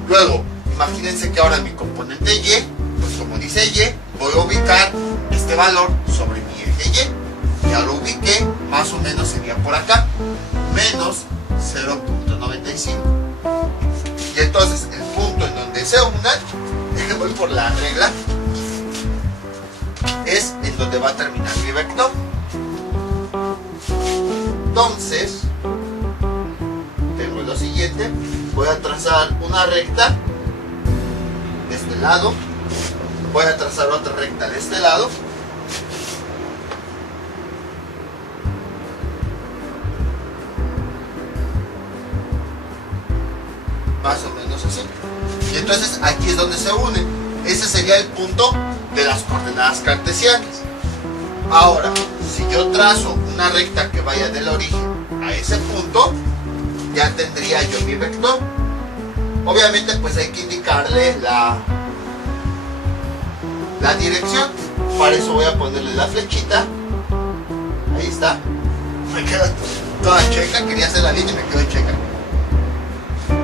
Luego, imagínense que ahora mi componente Y, pues como dice Y, voy a ubicar este valor sobre mi eje Y. Ya lo ubiqué, más o menos sería por acá. Menos 0.95. Y entonces el punto en donde se unan, voy por la regla, es en donde va a terminar mi vector. Entonces, tengo lo siguiente, voy a trazar una recta de este lado, voy a trazar otra recta de este lado, más o menos así. Y entonces aquí es donde se unen. Ese sería el punto de las coordenadas cartesianas. Ahora, si yo trazo una recta que vaya del origen a ese punto, ya tendría yo mi vector. Obviamente pues hay que indicarle la dirección. Para eso voy a ponerle la flechita. Ahí está. Me quedo toda checa, quería hacer la línea y me quedo checa.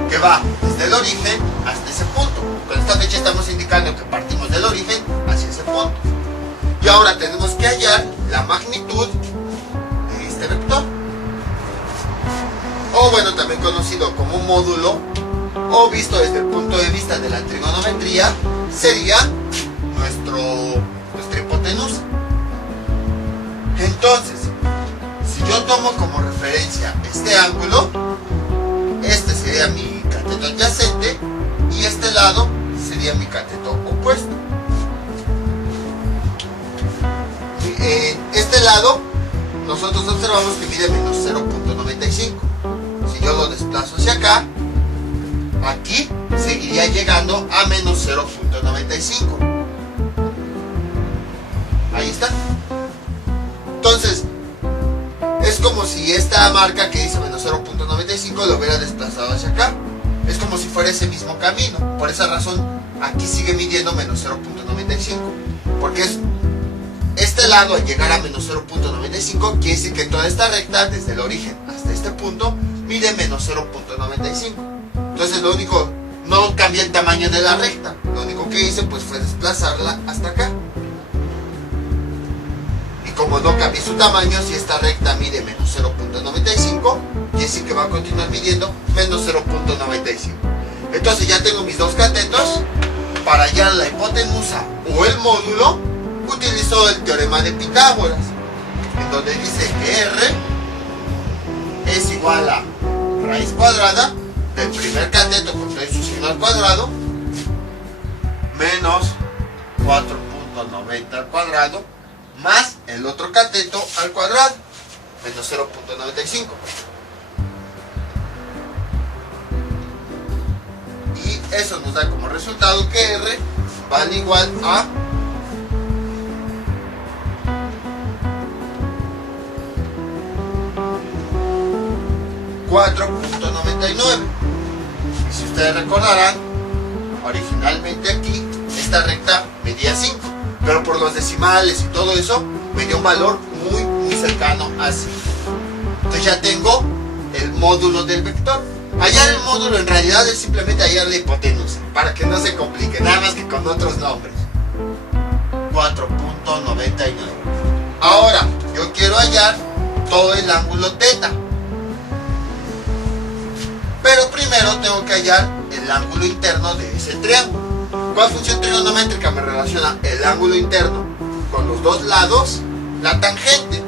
Que va desde el origen hasta ese punto. Con esta flecha estamos indicando que partimos del origen hacia ese punto. Y ahora tenemos que hallar la magnitud de este vector. O bueno, también conocido como módulo, o visto desde el punto de vista de la trigonometría, sería nuestra hipotenusa. Entonces, si yo tomo como referencia este ángulo, este sería mi cateto adyacente y este lado sería mi cateto opuesto. En este lado nosotros observamos que mide menos 0.95. Si yo lo desplazo hacia acá, aquí seguiría llegando a menos 0.95. Ahí está. Entonces, es como si esta marca que dice menos 0.95 lo hubiera desplazado hacia acá. Es como si fuera ese mismo camino. Por esa razón, aquí sigue midiendo menos 0.95. Porque es este lado al llegar a menos 0.95, quiere decir que toda esta recta, desde el origen hasta este punto, mide menos 0.95. Entonces lo único, no cambia el tamaño de la recta. Lo único que hice pues fue desplazarla hasta acá. Y como no cambia su tamaño, si esta recta mide menos 0.95, quiere decir que va a continuar midiendo menos 0.95. Entonces ya tengo mis dos catetos. Para hallar la hipotenusa o el módulo, utilizo el teorema de Pitágoras, en donde dice que R es igual a raíz cuadrada del primer cateto con todo su signo al cuadrado menos 4.90 al cuadrado más el otro cateto al cuadrado menos 0.95. Y eso nos da como resultado que R vale igual a 4.99. Y si ustedes recordarán, originalmente aquí esta recta medía 5, pero por los decimales y todo eso me dio un valor muy cercano a 5. Entonces ya tengo el módulo del vector. Hallar el módulo en realidad es simplemente hallar la hipotenusa, para que no se complique, nada más que con otros nombres. 4.99. Ahora yo quiero hallar todo el ángulo teta, pero primero tengo que hallar el ángulo interno de ese triángulo. ¿Cuál función trigonométrica me relaciona el ángulo interno con los dos lados? La tangente.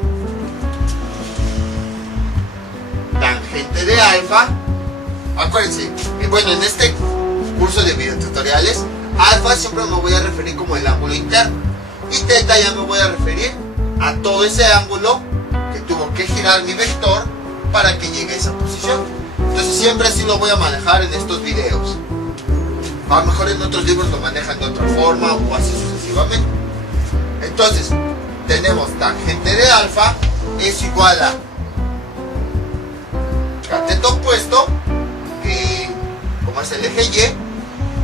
Tangente de alfa. Acuérdense, bueno, en este curso de videotutoriales, alfa siempre me voy a referir como el ángulo interno. Y teta ya me voy a referir a todo ese ángulo que tuvo que girar mi vector para que llegue a esa posición. Entonces siempre así lo voy a manejar en estos videos. A lo mejor en otros libros lo manejan de otra forma o así sucesivamente. Entonces, tenemos tangente de alfa es igual a cateto opuesto, que como es el eje Y,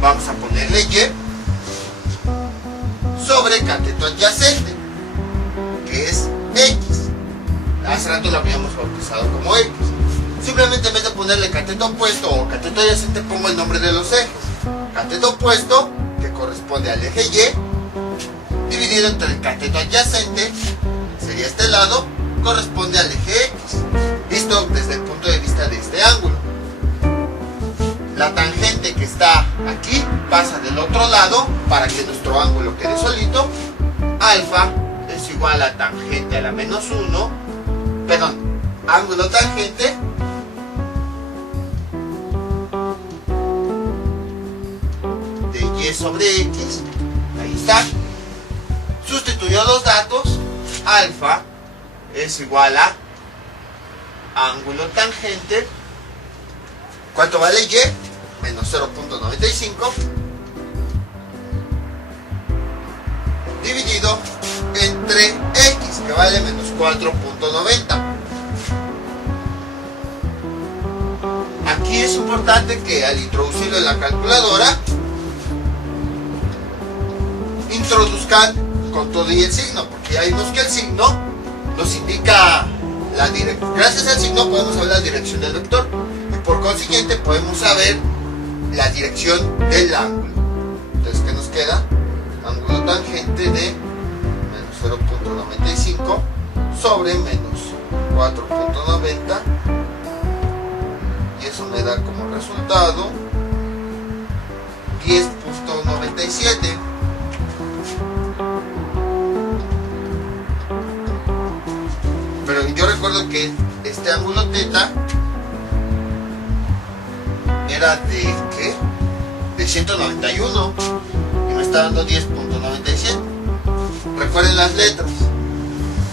vamos a ponerle Y sobre cateto adyacente, que es X. Hace rato lo habíamos bautizado como X. Simplemente en vez de ponerle cateto opuesto o cateto adyacente, pongo el nombre de los ejes. Cateto opuesto, que corresponde al eje Y, dividido entre el cateto adyacente, sería este lado, corresponde al eje X, visto desde el punto de vista de este ángulo. La tangente que está aquí pasa del otro lado para que nuestro ángulo quede solito. Alfa es igual a tangente a la menos 1, perdón, ángulo tangente de Y sobre X. Ahí está. Sustituyo los datos. Alfa es igual a ángulo tangente. ¿Cuánto vale Y? Menos 0.95 dividido entre X, que vale menos 4.90. Aquí es importante que al introducirlo en la calculadora introduzcan con todo y el signo, porque ya vimos que el signo nos indica la dirección. Gracias al signo podemos saber la dirección del vector y por consiguiente podemos saber la dirección del ángulo. Entonces, ¿qué nos queda? Ángulo tangente de menos 0.95 sobre menos 4.90, y eso me da como resultado 10.97. Pero yo recuerdo que este ángulo teta era de ¿qué? De 191 y me está dando 10.97. Recuerden las letras.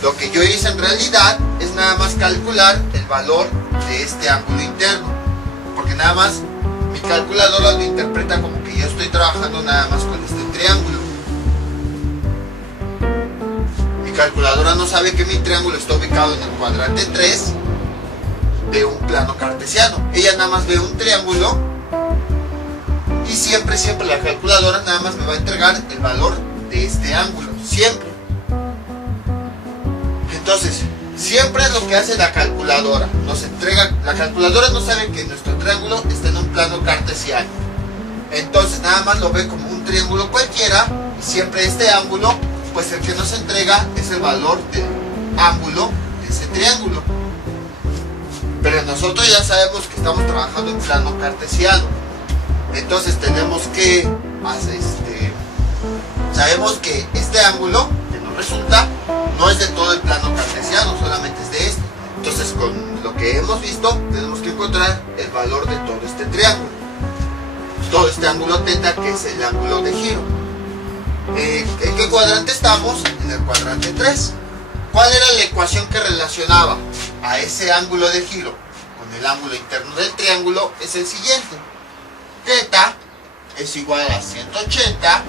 Lo que yo hice en realidad es nada más calcular el valor de este ángulo interno, porque nada más mi calculadora lo interpreta como que yo estoy trabajando nada más con este triángulo. Mi calculadora no sabe que mi triángulo está ubicado en el cuadrante 3 de un plano cartesiano. Ella nada más ve un triángulo y siempre la calculadora nada más me va a entregar el valor de este ángulo, siempre. Entonces, siempre es lo que hace la calculadora, nos entrega. La calculadora no sabe que nuestro triángulo está en un plano cartesiano, entonces nada más lo ve como un triángulo cualquiera, y siempre este ángulo, pues el que nos entrega es el valor del ángulo de ese triángulo. Pero nosotros ya sabemos que estamos trabajando en plano cartesiano, entonces tenemos que sabemos que este ángulo que nos resulta no es de todo el plano cartesiano, solamente es de este. Entonces, con lo que hemos visto, tenemos que encontrar el valor de todo este triángulo, todo este ángulo teta, que es el ángulo de giro. ¿En qué cuadrante estamos? En el cuadrante 3. ¿Cuál era la ecuación que relacionaba a ese ángulo de giro con el ángulo interno del triángulo? Es el siguiente: teta es igual a 180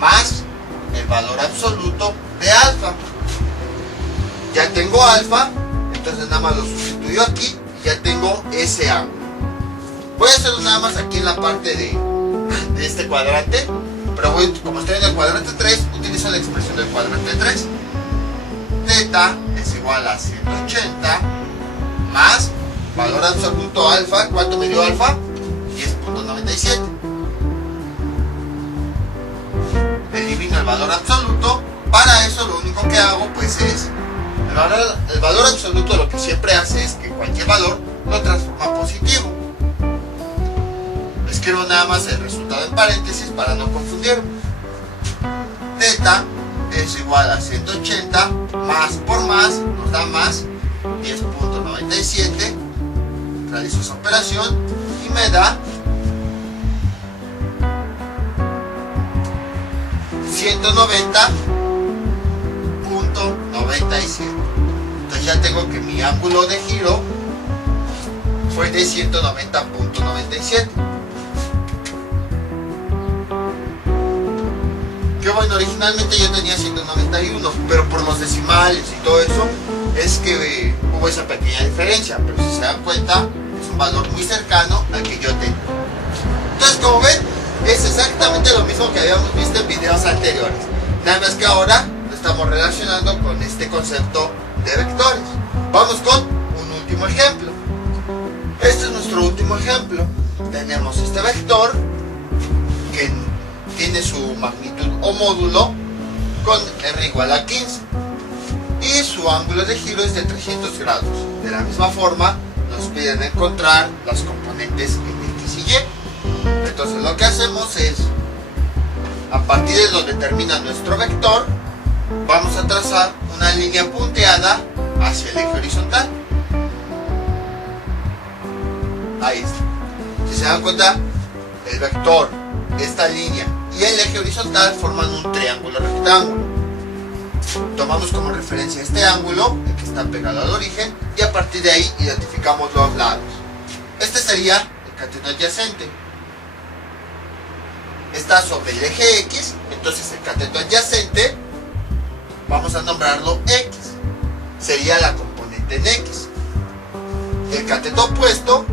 más el valor absoluto de alfa. Ya tengo alfa, entonces nada más lo sustituyo aquí y ya tengo ese ángulo. Voy a hacerlo nada más aquí en la parte de este cuadrante, pero como estoy en el cuadrante 3, utilizo la expresión del cuadrante 3. Teta es igual a 180 más valor absoluto alfa. ¿Cuánto me dio alfa? 10.97. Elimino el valor absoluto. Para eso lo único que hago pues es el valor absoluto, lo que siempre hace es que cualquier valor lo transforma a positivo. Escribo nada más el resultado en paréntesis para no confundirme. Teta es igual a 180 más por más nos da más 10.97. Realizo esa operación y me da 190.97. Entonces ya tengo que mi ángulo de giro fue de 190.97. Que bueno, originalmente yo tenía 191, pero por los decimales y todo eso es que hubo esa pequeña diferencia, pero si se dan cuenta es un valor muy cercano al que yo tengo. Entonces, como ven, es exactamente lo mismo que habíamos visto en videos anteriores, nada más que ahora lo estamos relacionando con este concepto de vectores. Vamos con un último ejemplo. Este es nuestro último ejemplo. Tenemos este vector que tiene su magnitud o módulo con r igual a 15 y su ángulo de giro es de 300 grados. De la misma forma nos piden encontrar las componentes en x y y. Entonces lo que hacemos es, a partir de lo que determina nuestro vector, vamos a trazar una línea punteada hacia el eje horizontal. Ahí está. Si se dan cuenta, el vector, esta línea y el eje horizontal forman un triángulo rectángulo. Tomamos como referencia este ángulo, el que está pegado al origen, y a partir de ahí identificamos los lados. Este sería el cateto adyacente. Está sobre el eje X, entonces el cateto adyacente vamos a nombrarlo X. Sería la componente en X. El cateto opuesto,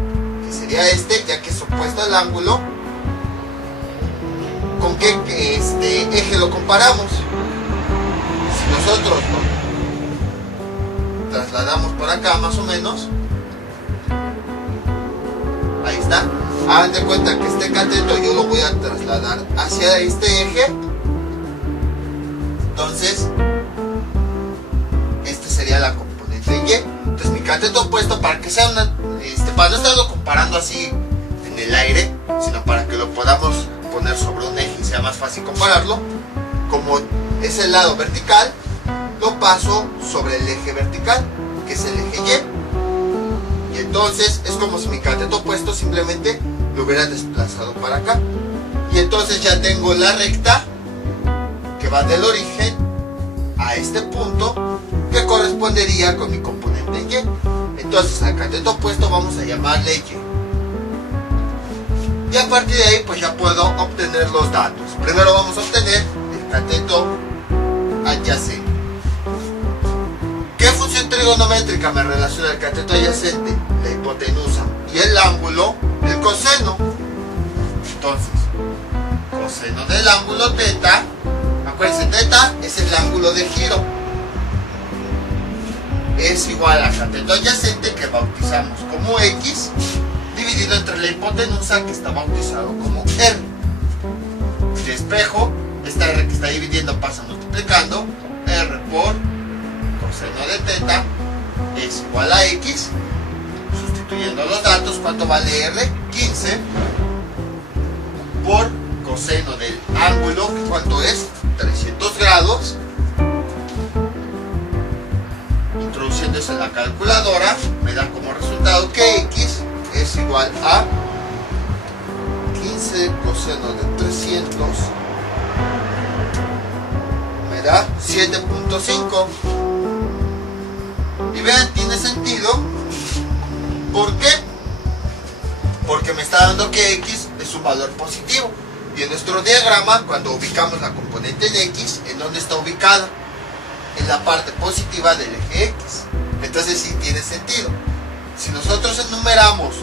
que sería este, ya que es opuesto al ángulo, ¿con qué eje lo comparamos? Si nosotros lo trasladamos por acá más o menos, ahí está. Hagan de cuenta que este cateto yo lo voy a trasladar hacia este eje. Entonces, este sería la componente Y. Entonces mi cateto opuesto, para que sea para no estarlo comparando así en el aire, sino para que lo podamos poner sobre un eje y sea más fácil compararlo, como es el lado vertical, lo paso sobre el eje vertical, que es el eje Y. Y entonces es como si mi cateto opuesto simplemente lo hubiera desplazado para acá. Y entonces ya tengo la recta que va del origen a este punto, que correspondería con mi componente Y. Entonces al cateto opuesto vamos a llamarle Y. Y a partir de ahí pues ya puedo obtener los datos. Primero vamos a obtener el cateto adyacente. ¿Qué función trigonométrica me relaciona el cateto adyacente? La hipotenusa. Y el ángulo, el coseno. Entonces, coseno del ángulo teta, acuérdense, teta es el ángulo de giro, es igual a cateto adyacente, que bautizamos como X, dividido entre la hipotenusa, que está bautizado como R. Despejo, esta R que está dividiendo pasa multiplicando, R por coseno de teta es igual a X. Sustituyendo los datos, ¿cuánto vale R? 15 por coseno del ángulo, ¿cuánto es? 300 grados. Introduciendo eso en la calculadora, me da como resultado que X es igual a 15 coseno de 300, me da 7.5. Y vean, tiene sentido. ¿Por qué? Porque me está dando que X es un valor positivo. Y en nuestro diagrama, cuando ubicamos la componente en X, ¿en dónde está ubicada? En la parte positiva del eje X. Entonces sí tiene sentido. Si nosotros enumeramos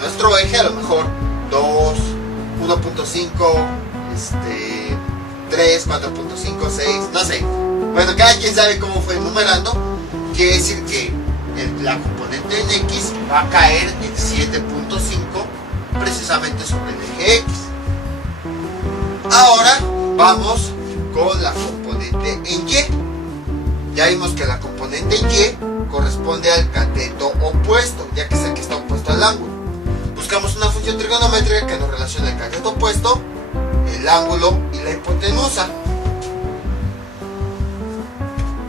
nuestro eje, a lo mejor 2, 1.5, 3, 4.5, 6, no sé. Bueno, cada quien sabe cómo fue enumerando. Quiere decir que la componente en X va a caer en 7.5 precisamente sobre el eje X. Ahora vamos con la componente en Y. Ya vimos que la componente en Y corresponde al cateto opuesto, ya que es el que está opuesto al ángulo. Buscamos una función trigonométrica que nos relacione el cateto opuesto, el ángulo y la hipotenusa.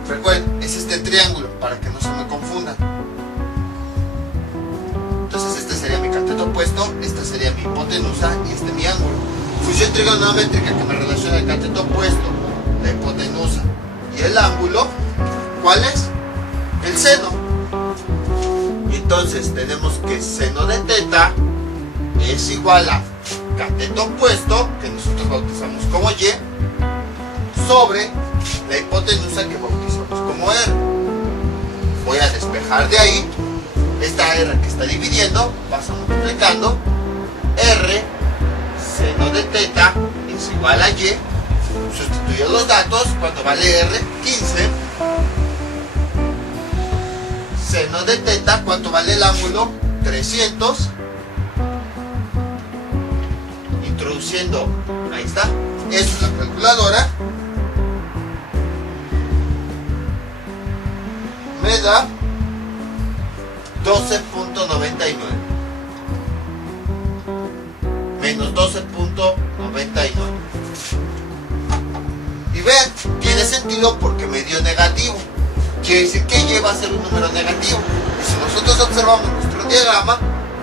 Recuerden, es este triángulo, para que no se me confunda. Entonces este sería mi cateto opuesto, esta sería mi hipotenusa y este mi ángulo. Función trigonométrica que me relaciona el cateto opuesto, la hipotenusa y el ángulo, ¿cuál es? El seno. Y entonces tenemos que seno de teta es igual a cateto opuesto, que nosotros bautizamos como Y, sobre la hipotenusa, que bautizamos como R. Voy a despejar de ahí esta R que está dividiendo, pasa multiplicando, R seno de teta es igual a y. Sustituyo los datos, cuánto vale r, 15. Seno de teta, cuánto vale el ángulo, 300. Introduciendo, ahí está, eso es la calculadora. Me da 12.99 menos 12.99. Y vean, tiene sentido porque me dio negativo. Quiere decir que y va a ser un número negativo. Y si nosotros observamos nuestro diagrama,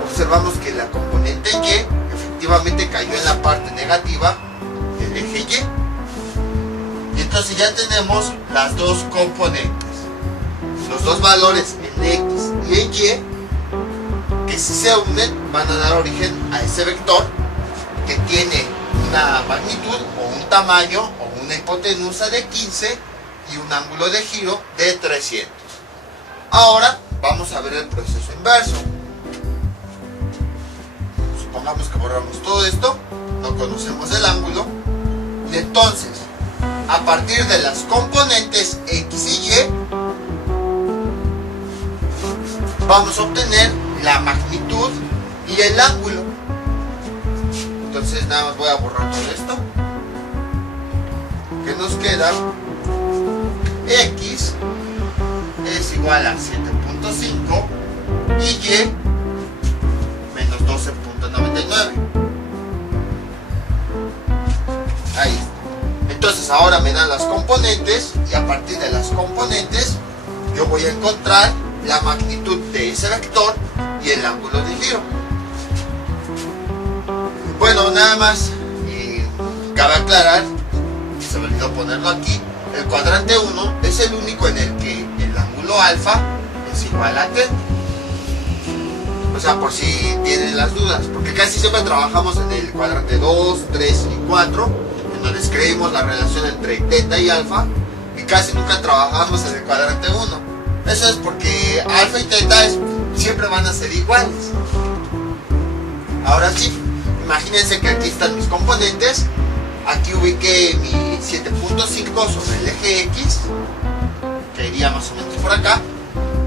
observamos que la componente y efectivamente cayó en la parte negativa del eje y. Y entonces ya tenemos las dos componentes. Los dos valores en x y en y, que si se unen van a dar origen a ese vector que tiene una magnitud o un tamaño o una hipotenusa de 15 y un ángulo de giro de 300. Ahora vamos a ver el proceso inverso. Supongamos que borramos todo esto, no conocemos el ángulo, y entonces a partir de las componentes x y y vamos a obtener la magnitud y el ángulo. Entonces nada más voy a borrar todo esto. Que nos queda x es igual a 7.5 y y menos 12.99. Ahí está. Entonces ahora me dan las componentes y a partir de las componentes yo voy a encontrar la magnitud de ese vector y el ángulo de giro. Bueno, nada más cabe aclarar, se me olvidó ponerlo aquí, el cuadrante 1 es el único en el que el ángulo alfa es igual a t. O sea, por si tienen las dudas, porque casi siempre trabajamos en el cuadrante 2, 3 y 4, en donde escribimos la relación entre teta y alfa, y casi nunca trabajamos en el cuadrante 1. Eso es porque alfa y teta siempre van a ser iguales. Ahora sí, imagínense que aquí están mis componentes. Aquí ubiqué mi 7.5 sobre el eje X, que iría más o menos por acá.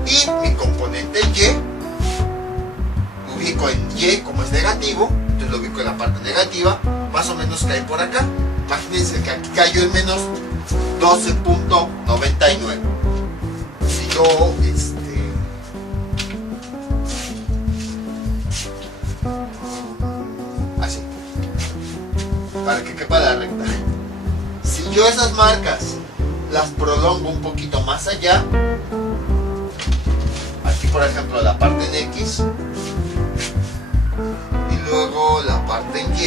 Y mi componente Y, ubico en Y como es negativo, entonces lo ubico en la parte negativa, más o menos cae por acá. Imagínense que aquí cayó en menos 12.99. Si yo así, para que quepa la recta. Si yo esas marcas las prolongo un poquito más allá, aquí por ejemplo la parte en X y luego la parte en Y,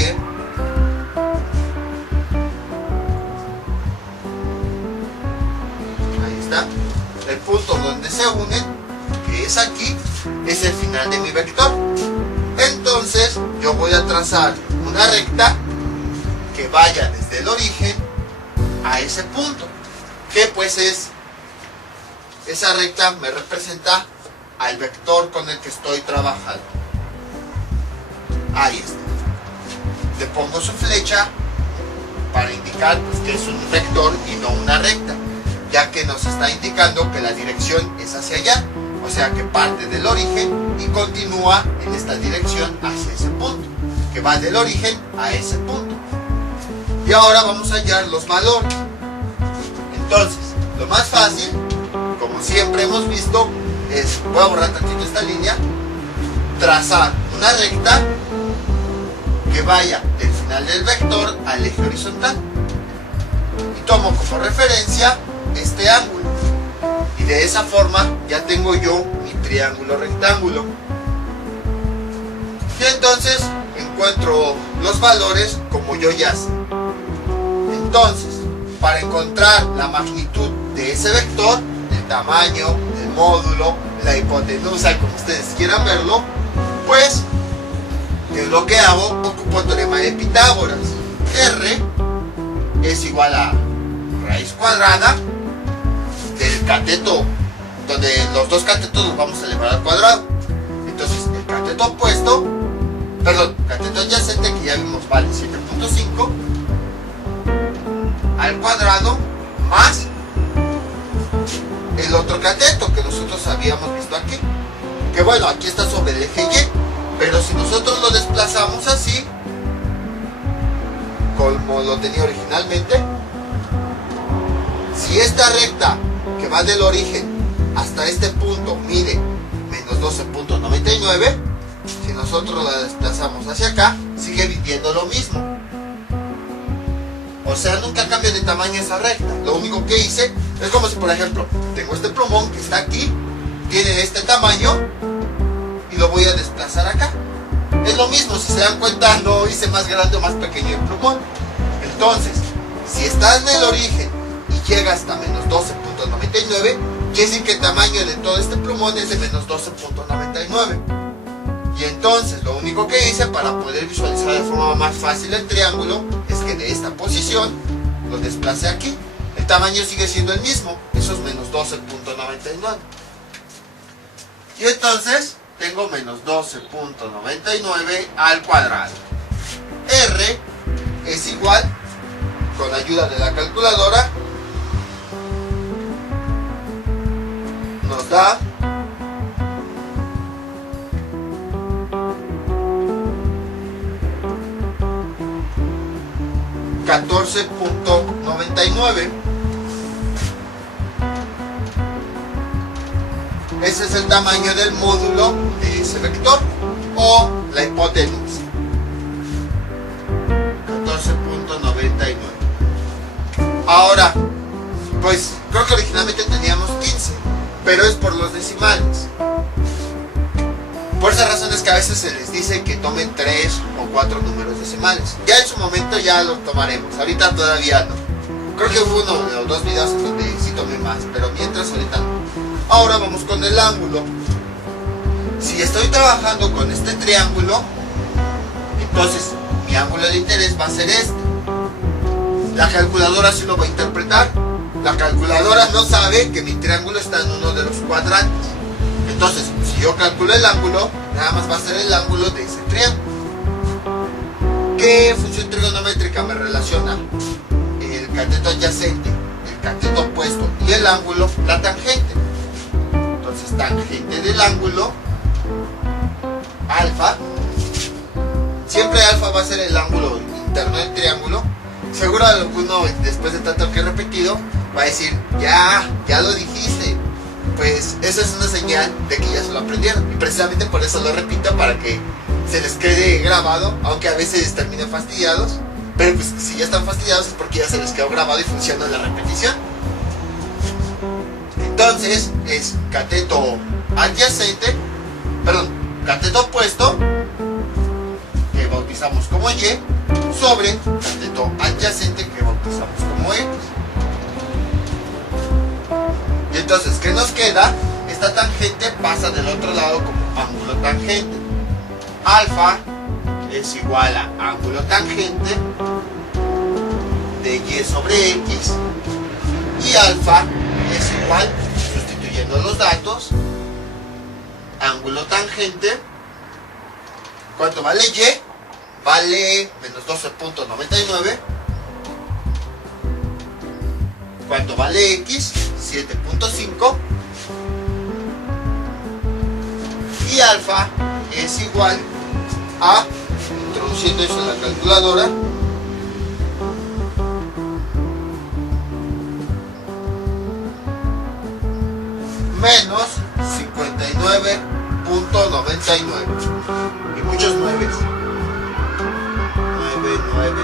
ahí está. El punto donde se unen, que es aquí, es el final de mi vector. Entonces yo voy a trazar una recta que vaya desde el origen a ese punto, que pues es, esa recta me representa al vector con el que estoy trabajando. Ahí está. Le pongo su flecha para indicar pues, que es un vector y no una recta, ya que nos está indicando que la dirección es hacia allá, o sea que parte del origen y continúa en esta dirección hacia ese punto, que va del origen a ese punto. Y ahora vamos a hallar los valores. Entonces, lo más fácil, como siempre hemos visto, es, voy a borrar tantito esta línea, trazar una recta que vaya del final del vector al eje horizontal. Y tomo como referencia este ángulo. Y de esa forma ya tengo yo mi triángulo rectángulo. Y entonces encuentro los valores como yo ya sé. Entonces, para encontrar la magnitud de ese vector, el tamaño, el módulo, la hipotenusa, como ustedes quieran verlo, pues, ¿qué es lo que hago? Ocupo el teorema de Pitágoras. R es igual a raíz cuadrada del cateto, donde los dos catetos los vamos a elevar al cuadrado. Entonces, el cateto opuesto cateto adyacente que ya vimos vale 7.5 al cuadrado más el otro cateto que nosotros habíamos visto aquí. Que bueno, aquí está sobre el eje Y, pero si nosotros lo desplazamos así, como lo tenía originalmente, si esta recta que va del origen hasta este punto mide menos 12.99, si nosotros la desplazamos hacia acá, sigue midiendo lo mismo. O sea, nunca cambia de tamaño esa recta. Lo único que hice es como si, por ejemplo, tengo este plumón que está aquí, tiene este tamaño y lo voy a desplazar acá. Es lo mismo, si se dan cuenta, no hice más grande o más pequeño el plumón. Entonces, si está en el origen y llega hasta menos 12.99, quiere decir que el tamaño de todo este plumón es de menos 12.99. Y entonces, lo único que hice para poder visualizar de forma más fácil el triángulo es que de esta posición lo desplacé aquí. El tamaño sigue siendo el mismo, eso es menos 12.99. Y entonces tengo menos 12.99 al cuadrado. R es igual, con ayuda de la calculadora, nos da 14.99. Ese es el tamaño del módulo de ese vector o la hipotenusa. 14.99. Ahora, pues creo que originalmente teníamos 15, pero es por los decimales. Por esas razones que a veces se les dice que tomen 3 o 4 números decimales. Ya en su momento ya lo tomaremos, ahorita todavía no. Creo que hubo uno o dos videos en donde sí tomé más, pero mientras ahorita no. Ahora vamos con el ángulo. Si estoy trabajando con este triángulo, entonces mi ángulo de interés va a ser este. La calculadora sí lo va a interpretar. La calculadora no sabe que mi triángulo está en uno de los cuadrantes. Entonces, si yo calculo el ángulo, nada más va a ser el ángulo de ese triángulo. ¿Qué función trigonométrica me relaciona? El cateto adyacente, el cateto opuesto y el ángulo, la tangente. Entonces, tangente del ángulo, alfa. Siempre alfa va a ser el ángulo interno del triángulo. Seguro alguno, después de tanto que he repetido, va a decir, ya lo dijiste. Pues eso es una señal de que ya se lo aprendieron. Y precisamente por eso lo repito, para que se les quede grabado, aunque a veces terminen fastidiados. Pero pues si ya están fastidiados es porque ya se les quedó grabado y funciona la repetición. Entonces es cateto adyacente, cateto opuesto, que bautizamos como Y, sobre cateto adyacente, que bautizamos como X. Y entonces, ¿qué nos queda? Esta tangente pasa del otro lado como ángulo tangente. Alfa es igual a ángulo tangente de Y sobre X. Y alfa es igual, sustituyendo los datos, ángulo tangente. ¿Cuánto vale Y? Vale menos 12.99. ¿Cuánto vale X? 7.5. Y alfa es igual a, introduciendo eso en la calculadora, menos 59.99. Y muchos 9. 9.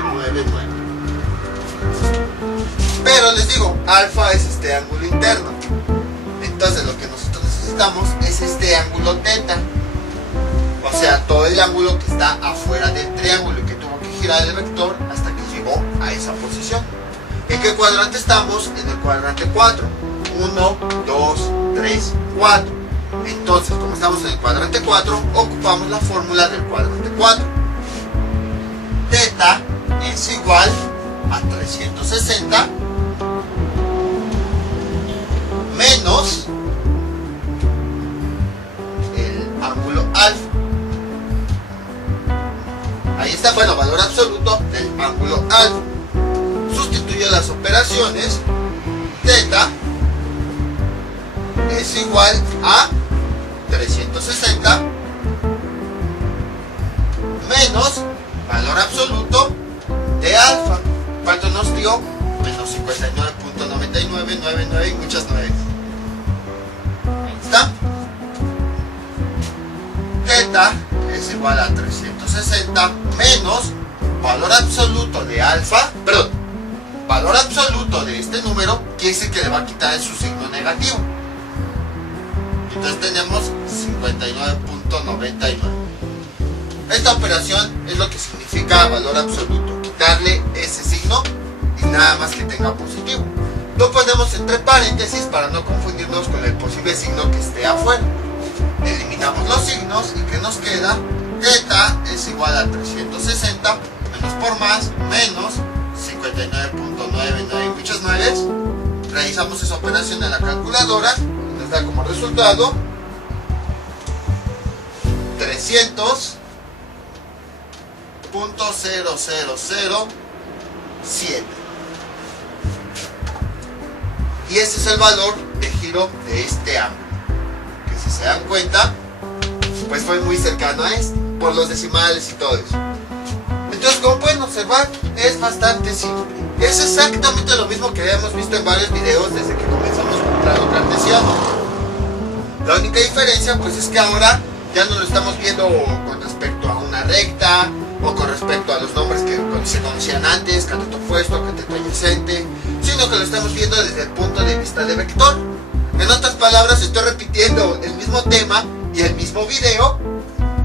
Pero les digo, alfa es este ángulo interno. Entonces lo que nosotros necesitamos es este ángulo teta. O sea, todo el ángulo que está afuera del triángulo y que tuvo que girar el vector hasta que llegó a esa posición. ¿En qué cuadrante estamos? En el cuadrante 4. 1, 2, 3, 4. Entonces, como estamos en el cuadrante 4, ocupamos la fórmula del cuadrante 4. Teta es igual a 360 menos el ángulo alfa. ahí está, bueno, valor absoluto del ángulo alfa. Sustituyo las operaciones. Teta es igual a 360 menos valor absoluto de alfa. ¿Cuánto nos dio? Menos 59.9999 y muchas 9. Ahí está. Teta es igual a 360 menos valor absoluto de alfa, perdón, valor absoluto de este número, quiere decir que le va a quitar su signo negativo. Entonces tenemos 59.99. Esta operación es lo que significa valor absoluto, quitarle ese signo y nada más que tenga positivo. Lo ponemos entre paréntesis para no confundirnos con el posible signo que esté afuera. Eliminamos los signos y ¿qué nos queda? Teta es igual a 360 menos por más menos 59.99 y muchas 9. Realizamos esa operación en la calculadora y nos da como resultado 300.0007. Y ese es el valor de giro de este ángulo, que si se dan cuenta pues fue muy cercano a este por los decimales y todo eso. Entonces, como pueden observar, es bastante simple. Es exactamente lo mismo que habíamos visto en varios videos desde que comenzamos con el plano cartesiano. La única diferencia pues es que ahora ya no lo estamos viendo con respecto a una recta o con respecto a los nombres que se conocían antes, cateto opuesto, cateto adyacente, sino que lo estamos viendo desde el punto de vista de vector. En otras palabras, estoy repitiendo el mismo tema y el mismo video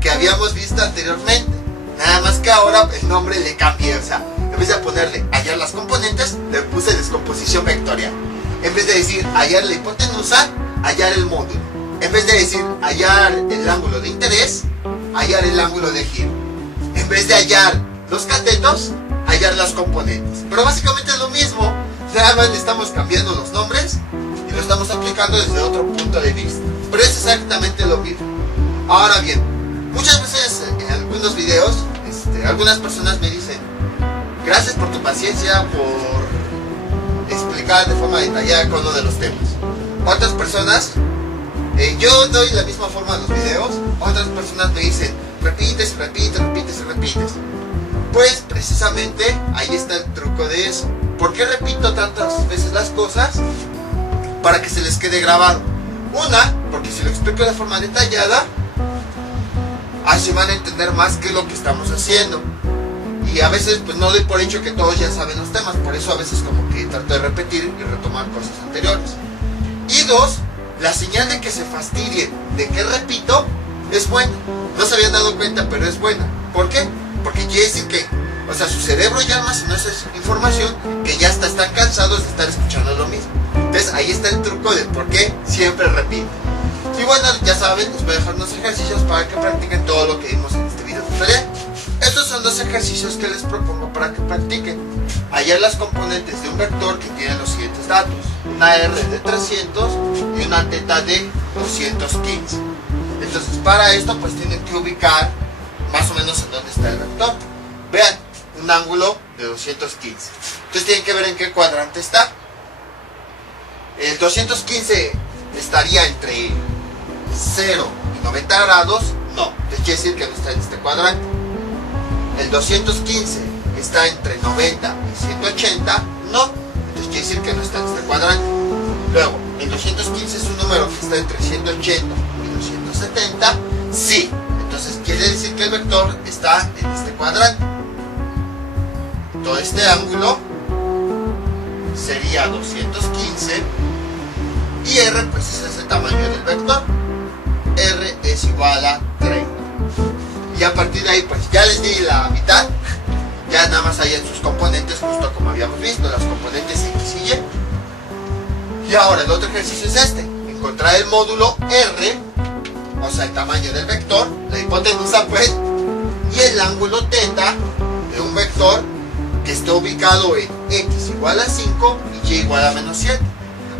que habíamos visto anteriormente, nada más que ahora el nombre le cambié. O sea, en vez de ponerle hallar las componentes, le puse descomposición vectorial. En vez de decir hallar la hipotenusa, hallar el módulo. En vez de decir hallar el ángulo de interés, hallar el ángulo de giro. En vez de hallar los catetos, hallar las componentes. Pero básicamente es lo mismo, nada más le estamos cambiando los nombres y lo estamos aplicando desde otro punto de vista. Pero es exactamente lo mismo. Ahora bien, muchas veces en algunos videos, algunas personas me dicen: gracias por tu paciencia, por explicar de forma detallada cada uno de los temas. Otras personas, yo doy la misma forma en los videos. Otras personas me dicen: repites, repites, repites, repites. Pues precisamente ahí está el truco de eso. ¿Por qué repito tantas veces las cosas? Para que se les quede grabado. Una, porque si lo explico de forma detallada, así van a entender más qué es lo que estamos haciendo. Y a veces pues no doy por hecho que todos ya saben los temas, por eso a veces como que trato de repetir y retomar cosas anteriores. Y dos, la señal de que se fastidien de que repito es buena. No se habían dado cuenta, pero es buena. ¿Por qué? Porque quiere decir que, o sea, su cerebro ya almacenó esa información, que ya están cansados de estar escuchando lo mismo. Entonces ahí está el truco de por qué siempre repito. Y bueno, ya saben, les voy a dejar unos ejercicios para que practiquen todo lo que vimos en este video tutorial. Estos son los ejercicios que les propongo para que practiquen. Hallar las componentes de un vector que tiene los siguientes datos: una R de 300 y una teta de 215. Entonces para esto pues tienen que ubicar más o menos en dónde está el vector. Vean, un ángulo de 215. Entonces tienen que ver en qué cuadrante está. El 215 estaría entre 0 y 90 grados, no, entonces quiere decir que no está en este cuadrante. El 215 está entre 90 y 180, no, entonces quiere decir que no está en este cuadrante. Luego, el 215 es un número que está entre 180 y 270, sí, entonces quiere decir que el vector está en este cuadrante. Todo este ángulo sería 215 y R pues es el tamaño del vector. R es igual a 30. Y a partir de ahí pues ya les di la mitad. Ya nada más hay en sus componentes, justo como habíamos visto, las componentes X y Y. Y ahora el otro ejercicio es este: encontrar el módulo R, o sea el tamaño del vector, la hipotenusa pues, y el ángulo teta de un vector que esté ubicado en X igual a 5 y Y igual a menos 7.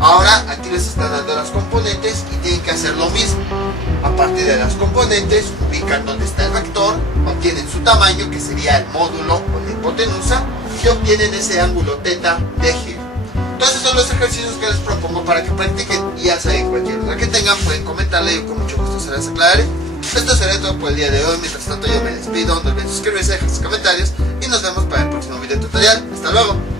Ahora aquí les están dando las componentes y tienen que hacer lo mismo. A partir de las componentes, ubican dónde está el vector, obtienen su tamaño, que sería el módulo o la hipotenusa, y obtienen ese ángulo θ de giro. Entonces son los ejercicios que les propongo para que practiquen, y ya saben, cualquier duda que tengan pueden comentarle y con mucho gusto se las aclararé. Esto será todo por el día de hoy. Mientras tanto yo me despido, no olviden suscribirse, dejar sus comentarios y nos vemos para el próximo video tutorial. Hasta luego.